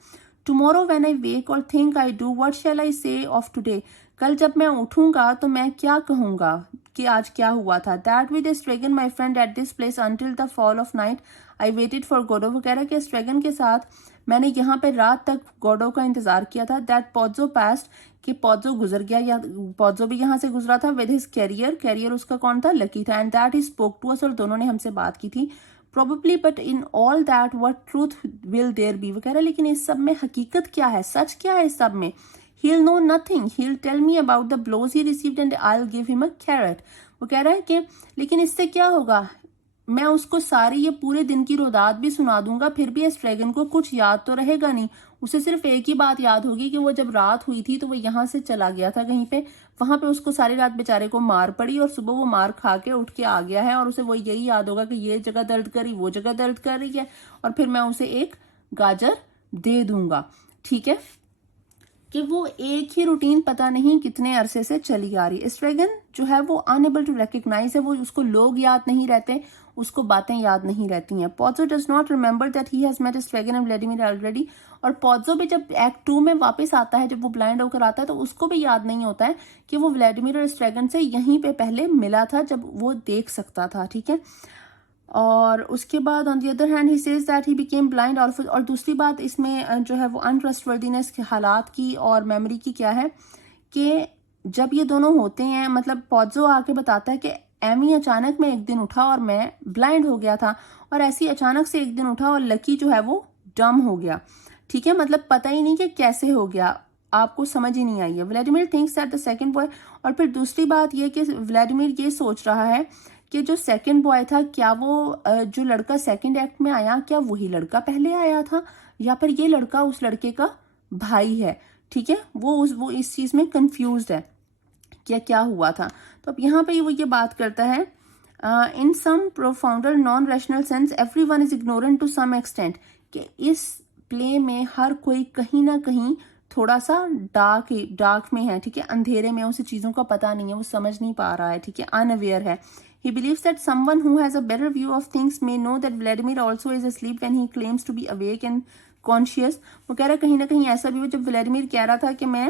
Tomorrow when I wake or think I do what shall I say of today, कल जब मैं उठूंगा तो मैं क्या कहूंगा कि आज क्या हुआ था। That with Estragon my friend at this place until the fall of night I waited for Godot, वो कह रहा है कि एस्ट्रेगन के साथ मैंने यहाँ पे रात तक गॉडो का इंतजार किया था। दैट पॉड्जो पास्ट, कि पॉड्जो गुजर गया, या पॉड्जो भी यहाँ से गुजरा था। विद हिज कैरियर उसका कौन था, लकी था। And that he spoke to us, और दोनों ने हमसे बात की थी। Probably but in all that what truth will there be, वो कह रहा है लेकिन इस सब में हकीकत क्या है, सच क्या है इस सब में। He'll know nothing. He'll tell me about the blows he received and I'll give him a carrot. वो कह रहा है कि लेकिन इससे क्या होगा, मैं उसको सारी ये पूरे दिन की रोदात भी सुना दूंगा, फिर भी एस्ट्रेगन को कुछ याद तो रहेगा नहीं। उसे सिर्फ एक ही बात याद होगी कि वो जब रात हुई थी तो वो यहाँ से चला गया था कहीं पे, वहां पे उसको सारी रात बेचारे को मार पड़ी और सुबह वो मार खा के उठ के आ गया है, और उसे वो यही याद होगा कि ये जगह दर्द कर रही, वो जगह दर्द कर रही है, और फिर मैं उसे एक गाजर दे दूंगा, ठीक है। कि वो एक ही रूटीन पता नहीं कितने अरसे से चली आ रही है। एस्ट्रेगन जो है वो अनएबल टू रिकग्नाइज है, वो उसको लोग याद नहीं रहते, उसको बातें याद नहीं रहती हैं। Pozzo does not remember that he has met Estragon and Vladimir already, और पॉड्जो भी जब एक्ट 2 में वापस आता है, जब वो ब्लाइंड होकर आता है, तो उसको भी याद नहीं होता है कि वो व्लादिमीर और एस्ट्रेगन से यहीं पे पहले मिला था जब वो देख सकता था, ठीक है। और उसके बाद on the other hand he says that he became blind. और दूसरी बात इसमें जो है वो अनट्रस्टवर्दीनेस के हालात की और मेमोरी की क्या है कि जब ये दोनों होते हैं, मतलब पॉड्जो आके बताता है कि एमी अचानक मैं एक दिन उठा और मैं ब्लाइंड हो गया था, और ऐसी अचानक से एक दिन उठा और लकी जो है वो डम हो गया, ठीक है। मतलब पता ही नहीं कि कैसे हो गया, आपको समझ ही नहीं आई है। Vladimir thinks that the second boy, और फिर दूसरी बात ये कि व्लादिमीर ये सोच रहा है कि जो सेकंड बॉय था, क्या वो जो लड़का सेकंड एक्ट में आया, क्या वही लड़का पहले आया था, या फिर ये लड़का उस लड़के का भाई है, ठीक है। वो इस चीज में कंफ्यूज्ड है कि क्या हुआ था। तो अब यहाँ पे वो ये बात करता है, in some profounder non rational sense everyone is ignorant to some extent, कि इस प्ले में हर कोई कहीं ना कहीं थोड़ा सा डार्क में है, ठीक है, अंधेरे में, उसे चीजों का पता नहीं है, वो समझ नहीं पा रहा है, ठीक है, अनअवेयर है। He believes that someone who has a better view of things may know that Vladimir also is asleep when he claims to be awake and conscious. वो कह रहा है कहीं ना कहीं ऐसा भी हो, जब व्लादिमीर कह रहा था कि मैं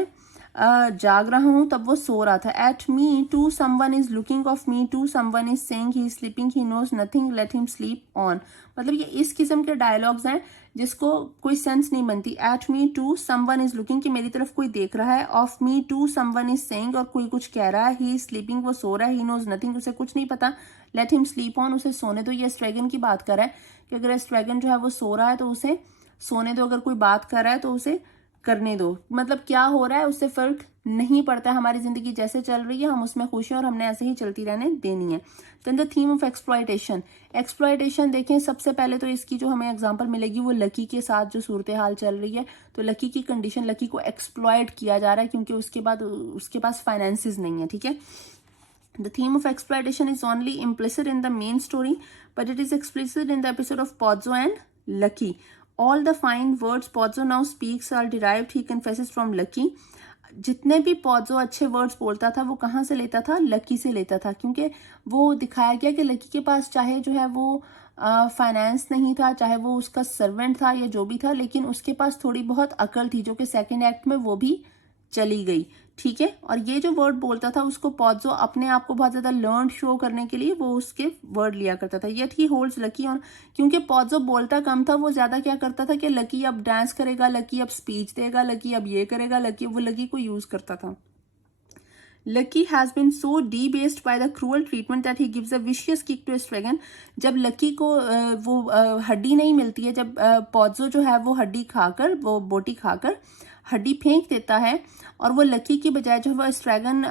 जाग रहा हूँ तब वो सो रहा था। At me too someone is looking of me too someone is saying he is sleeping he knows nothing let him sleep on. मतलब ये इस किस्म के डायलॉग्स हैं जिसको कोई सेंस नहीं बनती। At me too someone is looking कि मेरी तरफ कोई देख रहा है, of me too someone is saying और कोई कुछ कह रहा है, ही इज स्लीपिंग वो सो रहा है, ही नोज नथिंग उसे कुछ नहीं पता, लेट हिम स्लीप ऑन उसे सोने दो। ये स्ट्रैगन की बात कर रहा है कि अगर स्ट्रैगन जो है वो सो रहा है तो उसे सोने दो, अगर कोई बात कर रहा है तो उसे करने दो। मतलब क्या हो रहा है उससे फर्क नहीं पड़ता, हमारी जिंदगी जैसे चल रही है हम उसमें खुश हैं और हमने ऐसे ही चलती रहने देनी है। Then the theme of exploitation. Exploitation देखें, सबसे पहले तो इसकी जो हमें एग्जांपल मिलेगी वो लकी के साथ जो सूरत हाल चल रही है। तो लकी की कंडीशन, लकी को एक्सप्लॉयट किया जा रहा है क्योंकि उसके पास फाइनेंसेस नहीं है, ठीक है। The theme of exploitation is only implicit in the main story, but it is explicit in the episode of Pozzo and Lucky. All the fine words Pozzo now speaks are derived, he confesses, from Lucky. जितने भी पॉज़ो अच्छे words बोलता था वो कहाँ से लेता था? लकी से लेता था, क्योंकि वो दिखाया गया कि लकी के पास चाहे जो है वो फाइनेंस नहीं था, चाहे वो उसका सर्वेंट था या जो भी था, लेकिन उसके पास थोड़ी बहुत अकल थी जो कि सेकंड एक्ट में वो भी चली गई, ठीक है। और ये जो वर्ड बोलता था उसको पॉज़ो अपने आप को बहुत ज्यादा लर्न शो करने के लिए वो उसके वर्ड लिया करता था। Yet he holds lucky on, क्योंकि पॉज़ो बोलता कम था, वो ज्यादा क्या करता था कि लकी अब डांस करेगा, लकी अब स्पीच देगा, लकी अब ये करेगा, लकी वो लकी को यूज करता था। Lucky has been so debased by the cruel treatment that he gives a vicious kick to Estragon. जब लकी को वो हड्डी नहीं मिलती है, जब पॉज़ो जो है वो हड्डी खाकर, वो बोटी खाकर हड्डी फेंक देता है और वो लकी की बजाय जो है वो स्ट्रैगन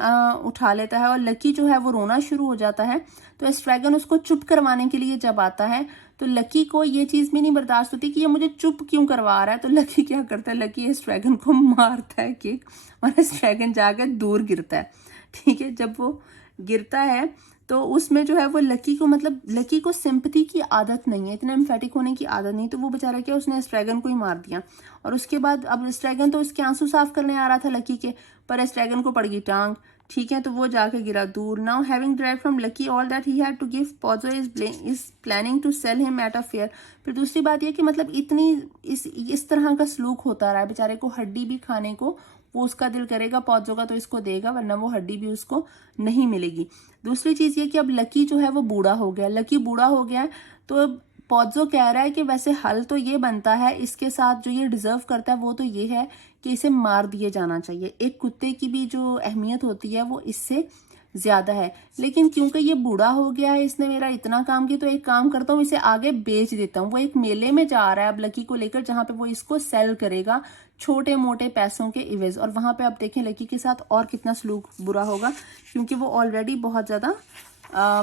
उठा लेता है और लकी जो है वो रोना शुरू हो जाता है। तो स्ट्रैगन उसको चुप करवाने के लिए जब आता है तो लकी को ये चीज भी नहीं बर्दाश्त होती कि ये मुझे चुप क्यों करवा रहा है। तो लकी क्या करता है? लकी स्ट्रैगन को मारता है किक और स्ट्रैगन जाकर दूर गिरता है, ठीक है। जब वो गिरता है तो उसमें जो है वो लकी को, मतलब लकी को सिंपैथी की आदत नहीं है, इतना एम्फेटिक होने की आदत नहीं, तो वो बेचारा क्या, उसने स्ट्रैगन को ही मार दिया। और उसके बाद अब स्ट्रैगन तो उसके आंसू साफ करने आ रहा था लकी के, पर स्ट्रैगन को पड़ गई टांग, ठीक है, तो वो जाके गिरा दूर। Now having drive from Lucky all that he had to give, Pozzo is planning to sell him at a fair. फिर दूसरी बात ये कि मतलब इतनी इस तरह का सलूक होता रहा है, बेचारे को हड्डी भी खाने को वो उसका दिल करेगा पॉज़ो का तो इसको देगा, वरना वो हड्डी भी उसको नहीं मिलेगी। दूसरी चीज ये कि अब लकी जो है वो बूढ़ा हो गया, लकी बूढ़ा हो गया तो पॉज़ो कह रहा है कि वैसे हल तो ये बनता है, इसके साथ जो ये डिजर्व करता है वो तो ये है कि इसे मार दिए जाना चाहिए। एक कुत्ते की भी जो अहमियत होती है वो इससे ज्यादा है, लेकिन क्योंकि ये बूढ़ा हो गया है, इसने मेरा इतना काम किया, तो एक काम करता हूँ इसे आगे बेच देता हूँ। वो एक मेले में जा रहा है अब लकी को लेकर, जहां पे वो इसको सेल करेगा छोटे मोटे पैसों के इवेज। और वहां पे आप देखें लकी के साथ और कितना सलूक बुरा होगा, क्योंकि वो ऑलरेडी बहुत ज्यादा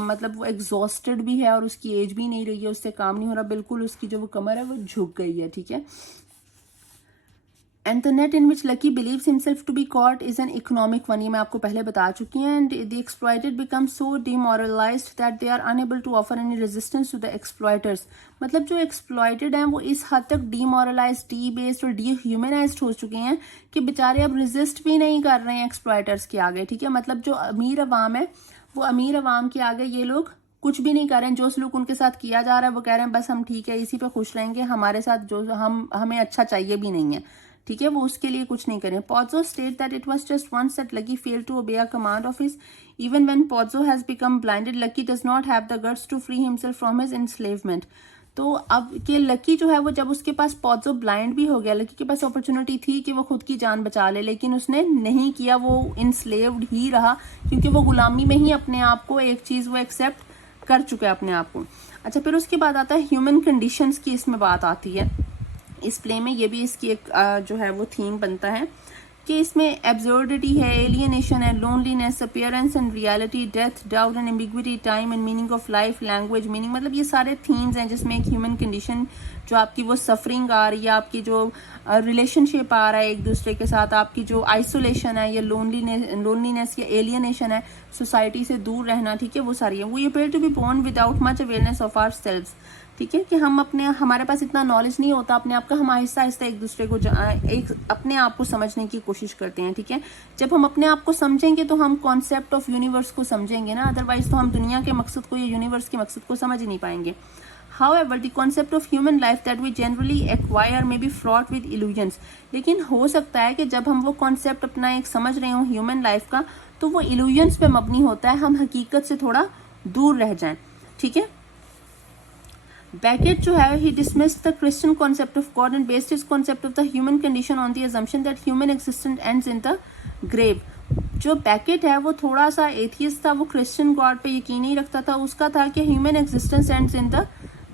मतलब वो एग्जॉस्टेड भी है और उसकी एज भी नहीं रही है, उससे काम नहीं हो रहा, बिल्कुल उसकी जो वो कमर है वो झुक गई है, ठीक है। And the net in which Lucky believes himself to be caught is an economic one, ये मैं आपको पहले बता चुकी हूँ। And the exploited become so demoralised that they are unable to offer any resistance to the exploiters. मतलब जो exploited हैं वो इस हद तक डीमोरलाइज्ड, डीबेस्ड और डीह्यूमनाइज्ड हो चुके हैं कि बेचारे अब रेजिस्ट भी नहीं कर रहे हैं एक्सप्लॉइटर्स के आगे, ठीक है। मतलब जो अमीर अवाम है वो अमीर अवाम के आगे ये लोग कुछ भी नहीं कर रहे हैं। जो सलूक उनके साथ किया जा रहा है वो कह रहे हैं बस हम ठीक है, इसी पे खुश रहेंगे, हमारे साथ जो हमें अच्छा चाहिए भी नहीं है, ठीक है, वो उसके लिए कुछ नहीं करें। Pozzo state that it was just once that Lucky failed to obey a command of his. Even when Pozzo has become blinded Lucky does not have the guts to free himself from his enslavement. तो अब के lucky जो है वो, जब उसके पास पॉज़ो blind भी हो गया, लकी के पास अपॉर्चुनिटी थी कि वो खुद की जान बचा ले, लेकिन उसने नहीं किया, वो इनस्लेव्ड ही रहा, क्योंकि वो गुलामी में ही अपने आप को एक चीज वो एक्सेप्ट कर चुका है अपने आप को। अच्छा, फिर उसके बाद आता है ह्यूमन कंडीशंस की, इसमें बात आती है इस प्ले में, ये भी इसकी एक जो है वो थीम बनता है कि इसमें एब्सर्डिटी है, एलियनेशन है, loneliness, appearance and reality, death, doubt and ambiguity, time and meaning of life, language, meaning, मतलब ये सारे थीम्स हैं जिसमें एक ह्यूमन कंडीशन जो आपकी वो सफरिंग आ रही है, आपकी जो रिलेशनशिप आ रहा है एक दूसरे के साथ, आपकी जो आइसोलेशन है या लोनलीनेस या एलियनेशन है, सोसाइटी से दूर रहना, ठीक है, वो सारी है। We appear to be born without much awareness of ourselves, ठीक है, कि हम हमारे पास इतना नॉलेज नहीं होता अपने आप का, हम आहिस्ता आहिस्ता एक दूसरे को अपने आप को समझने की कोशिश करते हैं, ठीक है। जब हम अपने आप को समझेंगे तो हम कॉन्सेप्ट ऑफ यूनिवर्स को समझेंगे ना, अदरवाइज तो हम दुनिया के मकसद को या यूनिवर्स के मकसद को समझ ही नहीं पाएंगे। However, the concept of human life that we generally acquire may be fraught with illusions. लेकिन हो सकता है कि जब हम वो कॉन्सेप्ट अपना एक समझ रहे हो ह्यूमन लाइफ का, तो वो इल्यूजन्स पे मबनी होता है, हम हकीकत से थोड़ा दूर रह जाएं. ठीक है. Beckett जो है, he dismissed the Christian concept of God and based his concept of the human condition on the assumption that human existence ends in the grave. जो बैकेट है वो थोड़ा सा एथियस्ट था, वो क्रिश्चियन गॉड पे यकीन नहीं रखता था. उसका था कि human existence ends in the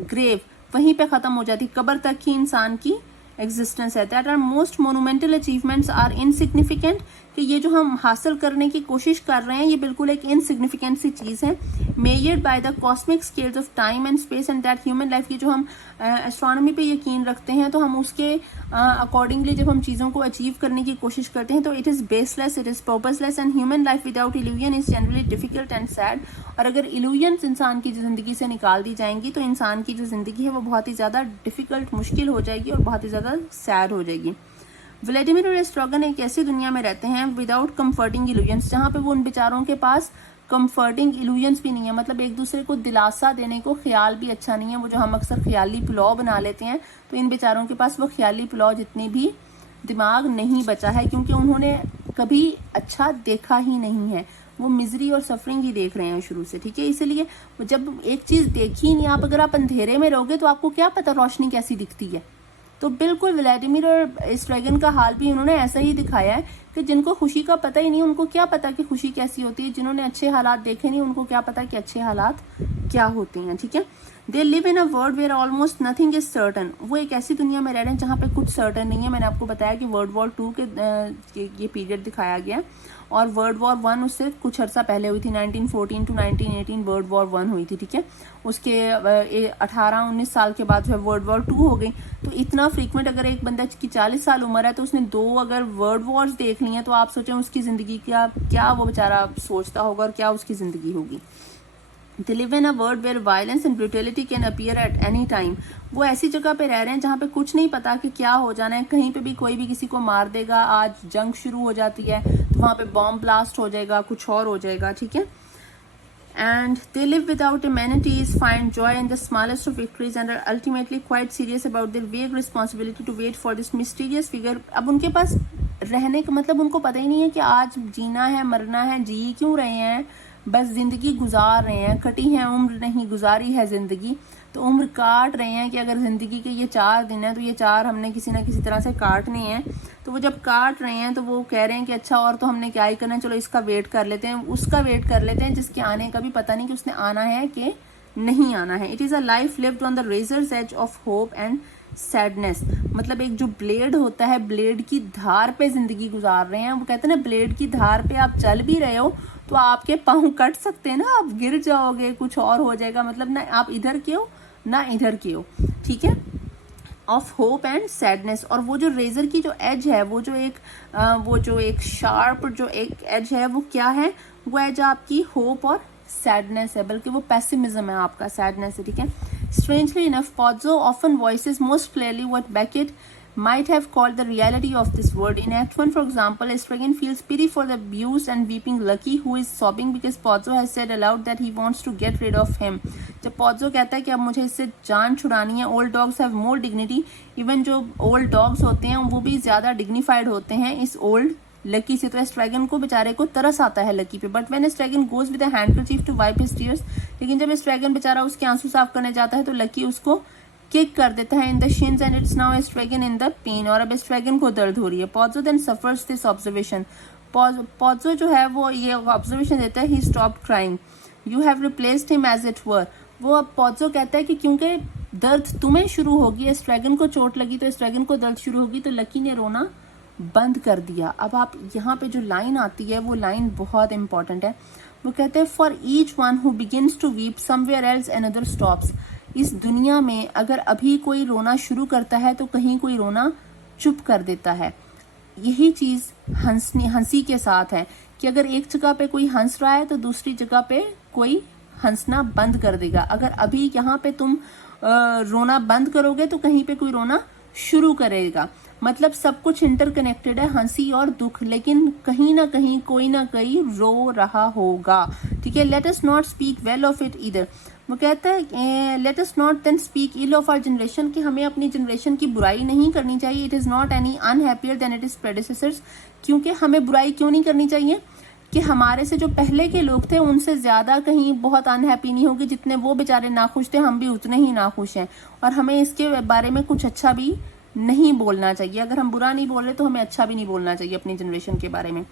grave, वहीं पे खत्म हो जाती, कब्र तक ही इंसान की एग्जिस्टेंस है. That our most monumental achievements are insignificant, कि ये जो हम हासिल करने की कोशिश कर रहे हैं ये बिल्कुल एक इनसिग्निफिकेंट सी चीज़ है. Measured by the cosmic scales of time and space and that human life की जो हम एस्ट्रोनॉमी पे यकीन रखते हैं, तो हम उसके अकॉर्डिंगली जब हम चीज़ों को अचीव करने की कोशिश करते हैं तो it is baseless, it is purposeless and human life without illusion is generally difficult and sad. और अगर इल्यूजन्स इंसान की ज़िंदगी से निकाल दी जाएंगी तो इंसान की जो ज़िंदगी है वो बहुत ही ज़्यादा डिफिकल्ट, मुश्किल हो जाएगी और बहुत ही ज़्यादा सैड हो जाएगी. व्लादिमीर और स्ट्रोगन एक ऐसी दुनिया में रहते हैं विदाउट कंफर्टिंग इल्यूजन्स, जहाँ पे वो उन बेचारों के पास कंफर्टिंग इल्यूजन्स भी नहीं है, मतलब एक दूसरे को दिलासा देने को ख्याल भी अच्छा नहीं है. वो जो हम अक्सर ख्याली पुलाव बना लेते हैं, तो इन बेचारों के पास वो ख्याली पुलाव जितनी भी दिमाग नहीं बचा है, क्योंकि उन्होंने कभी अच्छा देखा ही नहीं है. वो मिजरी और सफरिंग ही देख रहे हैं शुरू से. ठीक है. इसलिए जब एक चीज़ देखी नहीं, आप अगर आप अंधेरे में रहोगे तो आपको क्या पता रोशनी कैसी दिखती है. तो बिल्कुल व्लादिमीर और स्ट्रेगन का हाल भी उन्होंने ऐसा ही दिखाया है कि जिनको खुशी का पता ही नहीं, उनको क्या पता कि खुशी कैसी होती है. जिन्होंने अच्छे हालात देखे नहीं, उनको क्या पता कि अच्छे हालात क्या होते हैं. ठीक है. They live in a world where almost nothing is certain. वो एक ऐसी दुनिया में रह रहे हैं जहाँ पे कुछ सर्टन नहीं है. मैंने आपको बताया कि वर्ल्ड वॉर 2 के ये पीरियड दिखाया गया और वर्ल्ड वॉर 1 उससे कुछ अर्सा पहले हुई थी. 1914 टू 1918 वर्ल्ड वॉर 1 हुई थी. ठीक है. उसके 18-19 साल के बाद जो है वर्ल्ड वॉर 2 हो गई. तो इतना फ्रीक्वेंट, अगर एक बंदा की 40 साल उम्र है तो उसने 2 अगर वर्ल्ड वॉर्स देख ली हैं, तो आप सोचें उसकी ज़िंदगी क्या वो बेचारा सोचता होगा और क्या उसकी ज़िंदगी होगी. They live in a world where violence and brutality can appear at any time. वो ऐसी जगह पे रह रहे हैं जहाँ पे कुछ नहीं पता कि क्या हो जाना है, कहीं पे भी कोई भी किसी को मार देगा. आज जंग शुरू हो जाती है तो वहाँ पे बॉम्ब ब्लास्ट हो जाएगा, कुछ और हो जाएगा. ठीक है. And they live without amenities, find joy in the smallest of victories and are ultimately quite serious about their vague responsibility to wait for this mysterious figure. अब उनके पास रहने का मतलब उनको पता ही नहीं है कि आज जीना है, मरना है, जी क्यों रहे हैं, बस ज़िंदगी गुजार रहे हैं. कटी है उम्र नहीं, गुजारी है ज़िंदगी. तो उम्र काट रहे हैं कि अगर ज़िंदगी के ये 4 दिन हैं तो ये 4 हमने किसी ना किसी तरह से काटने हैं. तो वो जब काट रहे हैं तो वो कह रहे हैं कि अच्छा और तो हमने क्या ही करना है, चलो इसका वेट कर लेते हैं, उसका वेट कर लेते हैं जिसके आने का भी पता नहीं कि उसने आना है कि नहीं आना है. It is a life lived on the razor's edge of hope and sadness. मतलब एक जो ब्लेड होता है, ब्लेड की धार पे जिंदगी गुजार रहे हैं. वो कहते हैं ना, ब्लेड की धार पे आप चल भी रहे हो तो आपके पाँव कट सकते हैं ना, आप गिर जाओगे, कुछ और हो जाएगा. मतलब ना आप इधर के हो ना इधर के हो. ठीक है. Of hope and sadness. और वो जो रेजर की जो एज है, वो जो एक शार्प जो एक एज है, वो क्या है, वो एज आपकी होप और सैडनेस है, बल्कि वो पेसिमिज्म है आपका, सैडनेस है. ठीक है. Strangely enough, Pozzo often voices most clearly what Beckett might have called the reality of this world. In Act 1, for example, Stragin feels pity for the abused and weeping Lucky, who is sobbing because Pozzo has said aloud that he wants to get rid of him. जब Pozzo कहता है कि अब मुझे इससे जान छुड़ानी है, old dogs have more dignity. Even जो old dogs होते हैं वो भी ज़्यादा dignified होते हैं इस old लकी से. तो स्ट्रैगन को बेचारे को तरस आता है लकी पे. But when Estragon goes with a handkerchief to wipe his tears, लेकिन जब स्ट्रैगन बेचारा उसके आंसू साफ करने जाता है तो लकी उसको किक कर देता है in the shins and it's now Estragon in the pain. और अब स्ट्रैगन को दर्द हो रही है. Pozzo then suffers this observation. Pozzo जो है वो ये ऑब्जर्वेशन देता है, he stop crying, you have replaced him as it were. वो अब पॉज़ो कहता है कि क्योंकि दर्द तुम्हें शुरू होगी, स्ट्रैगन को चोट लगी तो स्ट्रैगन को दर्द शुरू होगी, तो लकी ने रोना बंद कर दिया. अब आप यहाँ पे जो लाइन आती है वो लाइन बहुत इंपॉर्टेंट है. वो कहते हैं, for each one who begins to weep somewhere else another stops. इस दुनिया में अगर अभी कोई रोना शुरू करता है तो कहीं कोई रोना चुप कर देता है. यही चीज़ हंसी के साथ है कि अगर एक जगह पे कोई हंस रहा है तो दूसरी जगह पे कोई हंसना बंद कर देगा. अगर अभी यहाँ पे तुम रोना बंद करोगे तो कहीं पे कोई रोना शुरू करेगा. मतलब सब कुछ इंटरकनेक्टेड है, हंसी और दुख, लेकिन कहीं ना कहीं कोई ना कोई रो रहा होगा, ठीक है। Let us not speak well of it either, वो कहता है let us not then speak ill of our generation, कि हमें अपनी जनरेशन की बुराई नहीं करनी चाहिए। It is not any unhappier than it is predecessors, क्योंकि हमें बुराई क्यों नहीं करनी चाहिए कि हमारे से जो पहले के लोग थे उनसे ज़्यादा कहीं बहुत अनहैप्पी नहीं होगी, जितने वो बेचारे नाखुश थे हम भी उतने ही नाखुश हैं। और हमें इसके बारे में कुछ अच्छा भी नहीं बोलना चाहिए, अगर हम बुरा नहीं बोल रहे तो हमें अच्छा भी नहीं बोलना चाहिए अपनी जनरेशन के बारे में।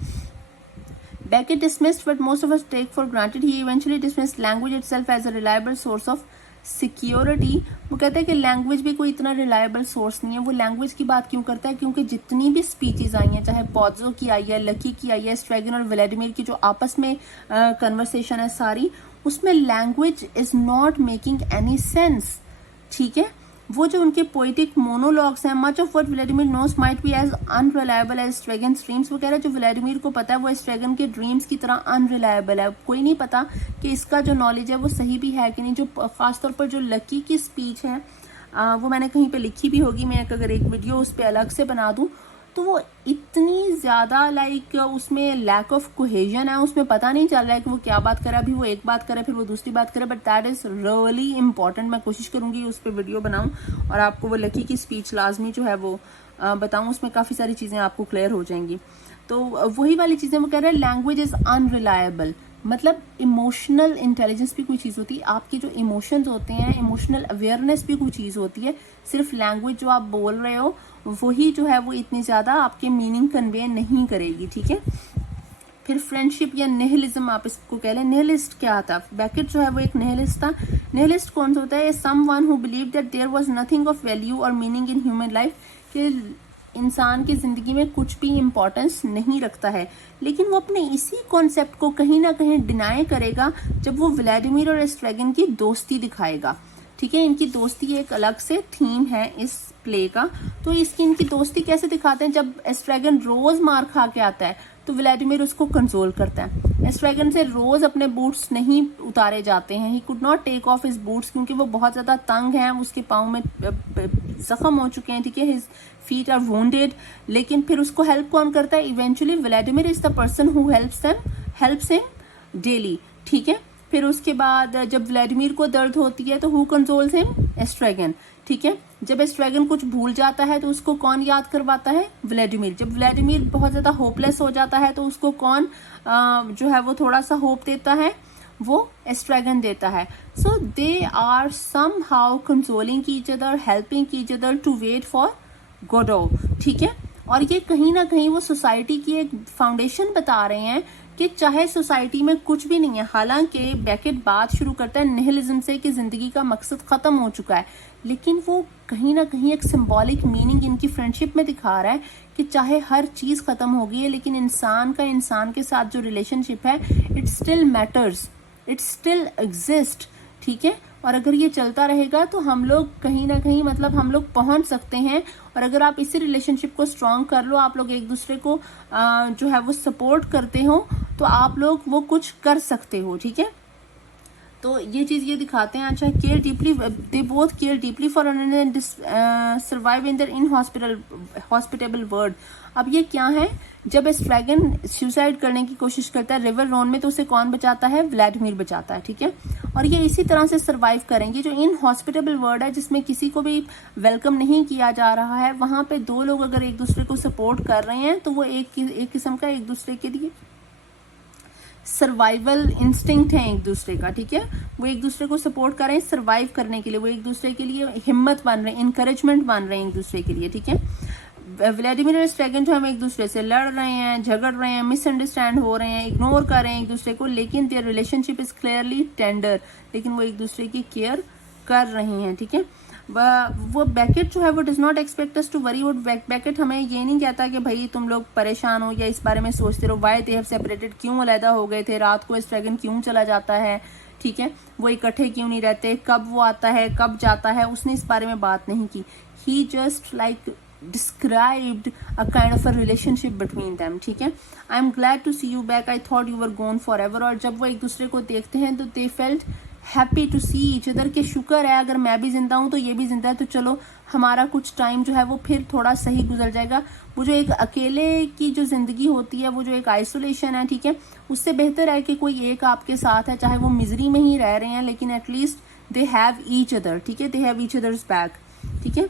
Beckett dismissed what most of us take for granted. He eventually dismissed language itself as a reliable source of security. वो कहता है कि लैंग्वेज भी कोई इतना रिलायबल सोर्स नहीं है। वो लैंग्वेज की बात क्यों करता है? क्योंकि जितनी भी स्पीचेज आई हैं, चाहे पॉज़ो की आई है, लकी की आई है, स्ट्रैगन और व्लादिमीर की जो आपस में कन्वर्सेशन है सारी, उसमें language is not making any sense, ठीक है। वो जो उनके पोइटिक मोनोलॉग्स हैं, much of what Vladimir knows might be as unreliable as Estragon dreams, वो कह रहा है जो व्लादिमीर को पता है वो स्ट्रैगन के ड्रीम्स की तरह अनरिलायबल है। कोई नहीं पता कि इसका जो नॉलेज है वो सही भी है कि नहीं। जो खासतौर पर जो लकी की स्पीच है वो मैंने कहीं पे लिखी भी होगी, मैं अगर एक वीडियो उस पर अलग से बना दूँ, तो वो इतनी ज़्यादा लाइक उसमें लैक ऑफ कोहेजन है, उसमें पता नहीं चल रहा है कि वो क्या बात करे। अभी वो एक बात करे फिर वो दूसरी बात करे, but that is really important. मैं कोशिश करूँगी उस पर वीडियो बनाऊँ और आपको वो लकी की स्पीच लाजमी जो है वो बताऊँ, उसमें काफ़ी सारी चीज़ें आपको क्लियर हो जाएंगी। तो वही वाली चीज़ें वो कह रहे हैं, लैंग्वेज इज़ अनरिलायबल, मतलब इमोशनल इंटेलिजेंस भी कोई चीज़ होती है, आपकी जो इमोशंस होते हैं, इमोशनल अवेयरनेस भी कोई चीज़ होती है। सिर्फ लैंग्वेज जो आप बोल रहे हो वही जो है वो इतनी ज़्यादा आपके मीनिंग कन्वे नहीं करेगी, ठीक है। फिर फ्रेंडशिप या निहिलिज्म आप इसको कह लें। निहिलिस्ट क्या था? बेकेट जो है वो एक निहिलिस्ट था। निहिलिस्ट कौन सा होता है? Someone who believe that there was nothing of value और मीनिंग इन ह्यूमन लाइफ, कि इंसान की ज़िंदगी में कुछ भी इम्पोर्टेंस नहीं रखता है, लेकिन वो अपने इसी कॉन्सेप्ट को कहीं ना कहीं डिनाई करेगा जब वो व्लादिमीर और स्ट्रैगन की दोस्ती दिखाएगा, ठीक है। इनकी दोस्ती एक अलग से थीम है इस प्ले का। तो इनकी दोस्ती कैसे दिखाते हैं? जब स्ट्रैगन रोज मार खा के आता है तो व्लादिमीर उसको कंसोल करता है। स्ट्रैगन से रोज अपने बूट्स नहीं उतारे जाते हैं, he could not take off his boots, क्योंकि वो बहुत ज्यादा तंग है, उसके पाँव में जख्म हो चुके हैं, ठीक है, हिज फीट आर वुंडेड। लेकिन फिर उसको हेल्प कौन करता है? Eventually Vladimir is the person who helps him daily, ठीक है। फिर उसके बाद जब व्लादिमीर को दर्द होती है तो हु कंसोल्स हिम? स्ट्रैगन, ठीक है। जब स्ट्रैगन कुछ भूल जाता है तो उसको कौन याद करवाता है? व्लादिमीर। जब व्लादिमीर बहुत ज़्यादा होपलेस हो जाता है तो उसको कौन जो है वो थोड़ा सा होप देता है? वो स्ट्रैगन देता है। So they are somehow consoling each other, helping each other to wait for Godot, ठीक है। और ये कहीं ना कहीं वो सोसाइटी की एक फाउंडेशन बता रहे हैं कि चाहे सोसाइटी में कुछ भी नहीं है, हालांकि बेकेट बात शुरू करता है निहिलिज्म से कि जिंदगी का मकसद खत्म हो चुका है, लेकिन वो कहीं ना कहीं एक सिंबॉलिक मीनिंग इनकी फ्रेंडशिप में दिखा रहा है कि चाहे हर चीज खत्म हो गई है, लेकिन इंसान का इंसान के साथ जो रिलेशनशिप है it still matters, it still exist, ठीक है। और अगर ये चलता रहेगा तो हम लोग कहीं ना कहीं मतलब हम लोग पहुंच सकते हैं। और अगर आप इसी रिलेशनशिप को स्ट्रॉन्ग कर लो, आप लोग एक दूसरे को जो है वो सपोर्ट करते हो, तो आप लोग वो कुछ कर सकते हो, ठीक है। तो ये चीज़ ये दिखाते हैं। अच्छा, care deeply, they both care deeply for and survive in their inhospitable world. अब ये क्या है? जब स्ट्रैगन सुसाइड करने की कोशिश करता है रिवर रोन में, तो उसे कौन बचाता है? व्लादिमीर बचाता है, ठीक है। और ये इसी तरह से सर्वाइव करेंगे। जो इन हॉस्पिटेबल वर्ल्ड है, जिसमें किसी को भी वेलकम नहीं किया जा रहा है, वहां पे दो लोग अगर एक दूसरे को सपोर्ट कर रहे हैं तो वो एक किस्म का एक दूसरे के लिए सर्वाइवल इंस्टिंक्ट है एक दूसरे का, ठीक है। वो एक दूसरे को सपोर्ट कर रहे हैं सर्वाइव करने के लिए, वो एक दूसरे के लिए हिम्मत बन रहे हैं, इंकरेजमेंट बन रहे हैं एक दूसरे के लिए, ठीक है। व्लादिमीर और स्ट्रैगन जो हम एक दूसरे से लड़ रहे हैं, झगड़ रहे हैं, मिसअंडरस्टैंड हो रहे हैं, इग्नोर कर रहे हैं एक दूसरे को, लेकिन their relationship is clearly tender, लेकिन वो एक दूसरे की केयर कर रही हैं, ठीक है। वो बेकेट जो है वो does not expect us to worry about. Beckett हमें ये नहीं कहता कि भाई तुम लोग परेशान हो या इस बारे में सोचते रहो, वाई दे हैव सेपरेटेड, क्यों अलहदा हो गए थे, रात को स्ट्रैगन क्यों चला जाता है, ठीक है, वो इकट्ठे क्यों नहीं रहते, कब वो आता है कब जाता है, उसने इस बारे में बात नहीं की। He just like described a kind of a relationship between them, ठीक है। I am glad to see you back, I thought you were gone forever। और जब वो एक दूसरे को देखते हैं तो they felt happy to see each other, के शुक्र है अगर मैं भी जिंदा हूँ तो ये भी जिंदा है, तो चलो हमारा कुछ टाइम जो है वो फिर थोड़ा सही गुजर जाएगा। वो जो एक अकेले की जो जिंदगी होती है, वो जो एक आइसोलेशन है, ठीक है, उससे बेहतर है कि कोई एक आपके साथ है, चाहे वो मिजरी में ही रह रहे हैं, लेकिन at least they have each other, ठीक है, they have each others back, ठीक है।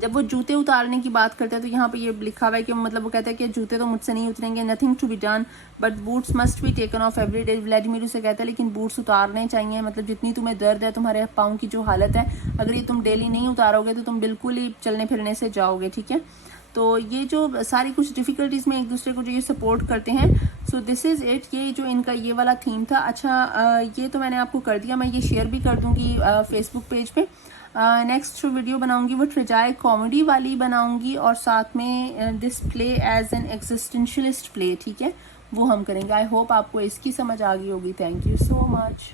जब वो जूते उतारने की बात करते हैं तो यहाँ पे ये लिखा हुआ है कि मतलब वो कहता है कि जूते तो मुझसे नहीं उतरेंगे, nothing to be done but boots must be taken off every day. Vladimir उसे कहता है लेकिन बूट्स उतारने चाहिए, मतलब जितनी तुम्हें दर्द है, तुम्हारे पाँव की जो हालत है, अगर ये तुम डेली नहीं उतारोगे तो तुम बिल्कुल ही चलने फिरने से जाओगे, ठीक है। तो ये जो सारी कुछ डिफिकल्टीज में एक दूसरे को जो ये सपोर्ट करते हैं, सो दिस इज इट। ये जो इनका ये वाला थीम था। अच्छा ये तो मैंने आपको कर दिया, मैं ये शेयर भी कर दूंगी फेसबुक पेज पे। नेक्स्ट जो वीडियो बनाऊंगी वो ट्रेजाई कॉमेडी वाली बनाऊंगी, और साथ में this play as an existentialist play, ठीक है, वो हम करेंगे। आई होप आपको इसकी समझ आ गई होगी। Thank you so much.